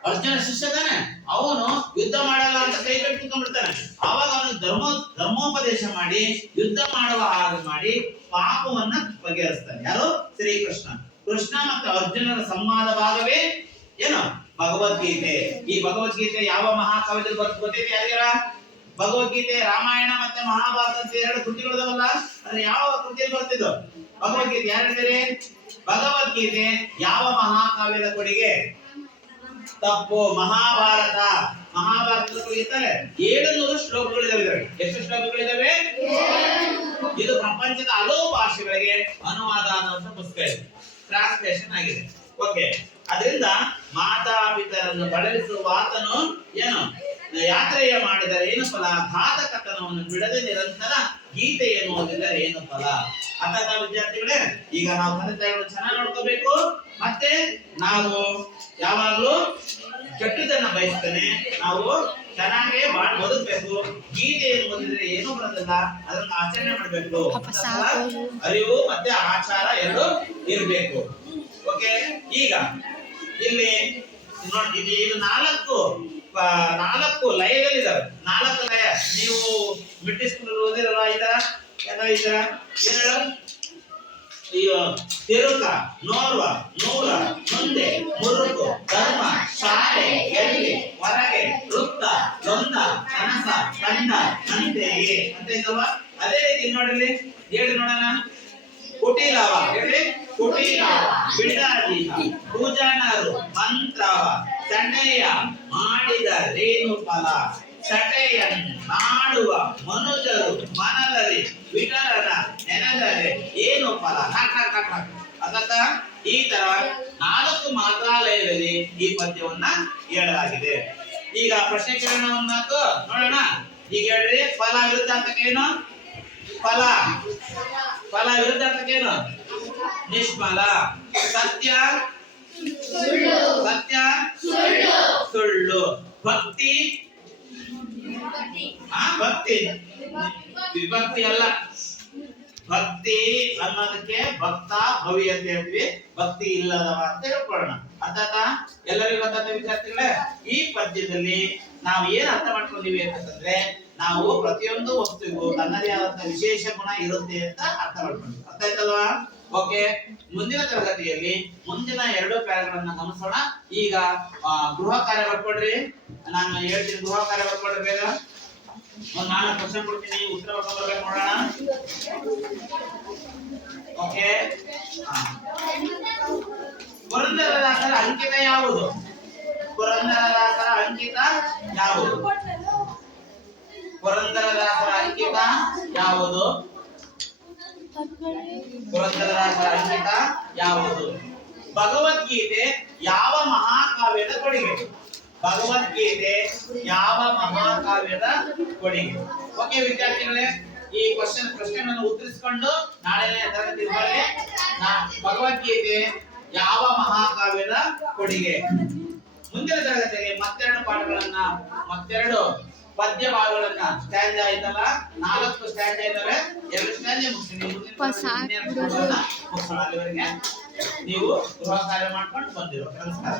ಅರ್ಜುನ ಶಿಷ್ಯ ತಾನೆ, ಅವನು ಯುದ್ಧ ಮಾಡಲ್ಲ ಅಂತ ಕೈ ಕಟ್ಟಿಕೊಂಡ್ಬಿಡ್ತಾನೆ. ಆವಾಗ ಅವನು ಧರ್ಮೋಪದೇಶ ಮಾಡಿ ಯುದ್ಧ ಮಾಡುವ ಹಾಗೆ ಮಾಡಿ ಪಾಪವನ್ನ ಬಗೆಹರಿಸ್ತಾನೆ. ಯಾರು? ಶ್ರೀಕೃಷ್ಣ. ಕೃಷ್ಣ ಮತ್ತು ಅರ್ಜುನರ ಸಂವಾದ ಭಾಗವೇ ಏನು? ಭಗವದ್ಗೀತೆ. ಈ ಭಗವದ್ಗೀತೆ ಯಾವ ಮಹಾಕಾವ್ಯದಲ್ಲಿ ಗೊತ್ತೈತೆ ಯಾರಿಗಾರ? ಭಗವದ್ಗೀತೆ ರಾಮಾಯಣ ಮತ್ತೆ ಮಹಾಭಾರತ ಅಂತ ಎರಡು ಕೃತಿಗಳಿದಾವಲ್ಲ, ಅದ್ರ ಯಾವ ಕೃತಿಯಲ್ಲಿ ಬರ್ತಿದ್ದು? ಭಗವದ್ಗೀತೆ. ಯಾರು ಹೇಳಿದರೆ? ಭಗವದ್ಗೀತೆ ಯಾವ ಮಹಾಕಾವ್ಯದ ಕೊಡುಗೆ? ತಪ್ಪು, ಮಹಾಭಾರತ. ಮಹಾಭಾರತದ ಕೊಡುಗೆ 700 ಶ್ಲೋಕಗಳಿದಾವೆ. ಎಷ್ಟು ಶ್ಲೋಕಗಳಿದಾವೆ? ಇದು ಪ್ರಪಂಚದ ಹಲವು ಭಾಷೆಗಳಿಗೆ ಅನುವಾದ ಆದಂತ ಪುಸ್ತಕ ಇದೆ, ಟ್ರಾನ್ಸ್ಲೇಷನ್ ಆಗಿದೆ. ಓಕೆ, ಅದರಿಂದ ಮಾತಾಪಿತರನ್ನು ಬಳಲಿಸುವ ಆತನು ಏನು ಯಾತ್ರೆಯ ಮಾಡಿದರೆ ಏನು ಫಲ, ಘಾತಕತನವನ್ನು ಬಿಡದೆ ನಿರಂತರ ಗೀತೆಯನ್ನು ಓದಿದರೆ ಏನು ಫಲ. ಅರ್ಥ ವಿದ್ಯಾರ್ಥಿಗಳೇ, ಈಗ ನಾವು ತಂದೆ ತಾಯಿಗಳನ್ನು ಚೆನ್ನಾಗಿ ನೋಡ್ಕೋಬೇಕು, ಮತ್ತೆ ನಾವು ಯಾವಾಗಲೂ ಕೆಟ್ಟದನ್ನ ಬಯಸ್ತಾನೆ, ನಾವು ಚೆನ್ನಾಗಿ ಬದುಕಬೇಕು. ಗೀತೆಯನ್ನು ಓದಿದ್ರೆ ಏನು ಬರೋದಿಲ್ಲ, ಅದನ್ನ ಆಚರಣೆ ಮಾಡಬೇಕು. ಅರಿವು ಮತ್ತೆ ಆಚಾರ ಎರಡು ಇರಬೇಕು. ಓಕೆ, ಈಗ ಇಲ್ಲಿ ನೋಡಿ, ಇದು ನಾಲ್ಕು ಲಯಗಳಿದಾವೆ. 4 ಲಯ. ನೀವು ಮಿಡ್ಲ್ ಸ್ಕೂಲ್ ಓದಿರಲ್ಲ, ತಿರುಕ, ನೋರ್ವ, ನೂರ, ಮುಂದೆ, ಮುರುಕು, ಧರ್ಮ, ಶಾಲೆ, ಎಲ್ಲಿ, ಹೊರಗೆ, ವೃತ್ತ, ಲೊಂದ, ಕನಸ, ಕಂಡ, ಅಂತೆಯೇ ಅಂತ ಇದ್ದಾವ. ಅದೇ ರೀತಿ ನೋಡ್ರಿ, ಹೇಳಿ ನೋಡೋಣ. ಕುಟಿಲವ, ಹೇಳಿ. ಕುಟಿಲವ, ಬಿಡಾದೀನ, ಪೂಜಾನರು, ಮಂತ್ರವ, ಸಟೆಯ ಮಾಡಿದ ರೇಣು ಫಲ, ಸಟೆಯನ್ನು ಮಾಡುವ ಮನುಜರು ಮನದಲ್ಲಿ ವಿಠಲನ ನೆನೆದರೆ ಏನು ಫಲ. ಅದಕ್ಕ ಈ ತರ 4 ಮಂತ್ರಾಲಯದಲ್ಲಿ ಈ ಪದ್ಯವನ್ನ ಹೇಳಲಾಗಿದೆ. ಈಗ ಪ್ರಶ್ನೆ ಕೇಳೋಣ, ನೋಡೋಣ. ಈಗ ಹೇಳ್ರಿ, ಫಲ ವಿರುದ್ಧಾರ್ಥಕೇನು? ಫಲ ವಿರುದ್ಧಾರ್ಥಕೇನು? ನಿಷ್ಫಲ. ಸತ್ಯ ಸುಳ್ಳು. ಭಕ್ತಿ ವಿಭಕ್ತಿ ಅಲ್ಲ. ಭಕ್ತಿ ಅನ್ನೋದಕ್ಕೆ ಭಕ್ತ ಭವಿ ಅಂತ ಹೇಳ್ತೀವಿ, ಭಕ್ತಿ ಇಲ್ಲದವ ಅಂತ ಹೇಳ್ಕೊಳ್ಳೋಣ. ಅರ್ಥಾತ ಎಲ್ಲರಿಗೂ ಗೊತ್ತಾದ ವಿದ್ಯಾರ್ಥಿಗಳೇ, ಈ ಪದ್ಯದಲ್ಲಿ ನಾವು ಏನ್ ಅರ್ಥ ಮಾಡ್ಕೊಂಡಿವಿ ಅಂತಂದ್ರೆ, ನಾವು ಪ್ರತಿಯೊಂದು ವಸ್ತುವಿಗೂ ತನ್ನದೇ ಆದಂತಹ ವಿಶೇಷ ಗುಣ ಇರುತ್ತೆ ಅಂತ ಅರ್ಥ ಮಾಡ್ಕೊಂಡ್ವಿ. ಅರ್ಥ ಆಯ್ತಲ್ವಾ? ಓಕೆ, ಮುಂದಿನ ತರಗತಿಯಲ್ಲಿ ಮುಂದಿನ 2 ಪ್ಯಾರಾಗಳನ್ನ ಗಮನಿಸೋಣ. ಈಗ ಗೃಹ ಕಾರ್ಯ ಬರ್ಕೊಡ್ರಿ. ನಾನು ಹೇಳ್ತೀನಿ, ಗೃಹ ಕಾರ್ಯ ಬರ್ಕೊಡ್ರಿ ಬೇಗ. ಒಂದು 4 ಕ್ವಶನ್ ಕೊಡ್ತೀನಿ, ಉತ್ತರ ಬರ್ಬೇಕು ನೋಡೋಣ. ಓಕೆ, ಪುರಂದರದಾಸರ ಅಂಕಿತ ಯಾವುದು? ಪುರಂದರದಾಸರ ಅಂಕಿತ ಯಾವುದು? ಪುರಂದರದಾಸರ ಅಂಕಿತ ಯಾವುದು? ಪುರಂದರದಾಸರ ಅಂಕಿತ ಯಾವುದು? ಭಗವದ್ಗೀತೆ ಯಾವ ಮಹಾಕಾವ್ಯದ ಕೊಡುಗೆ? ಭಗವದ್ಗೀತೆ ಯಾವ ಮಹಾಕಾವ್ಯದ ಕೊಡುಗೆ? ಓಕೆ ವಿದ್ಯಾರ್ಥಿಗಳೇ, ಈ ಪ್ರಶ್ನೆಯನ್ನು ಉತ್ತರಿಸಿಕೊಂಡು ನಾಳೆ ತರಗತಿ ಭಗವದ್ಗೀತೆ ಯಾವ ಮಹಾಕಾವ್ಯದ ಕೊಡುಗೆ. ಮುಂದಿನ ತರಗತಿಯಲ್ಲಿ ಮತ್ತೆರಡು ಪದ್ಯ ಭಾಗಗಳನ್ನ ಸ್ಟ್ಯಾಂಜ ಆಯ್ತಲ್ಲ, 4 ಸ್ಟ್ಯಾಂಜ ಇದ್ದಾವೆ, 2 ಸ್ಟ್ಯಾಂಜ ಮುಗಿಸ್ತೀನಿ. ಮುಗಿಸೋಣ. ಅಲ್ಲಿವರೆಗೆ ನೀವು ಗೃಹ ಕಾರ್ಯ ಮಾಡ್ಕೊಂಡು ಬಂದಿರೋ. ನಮಸ್ಕಾರ.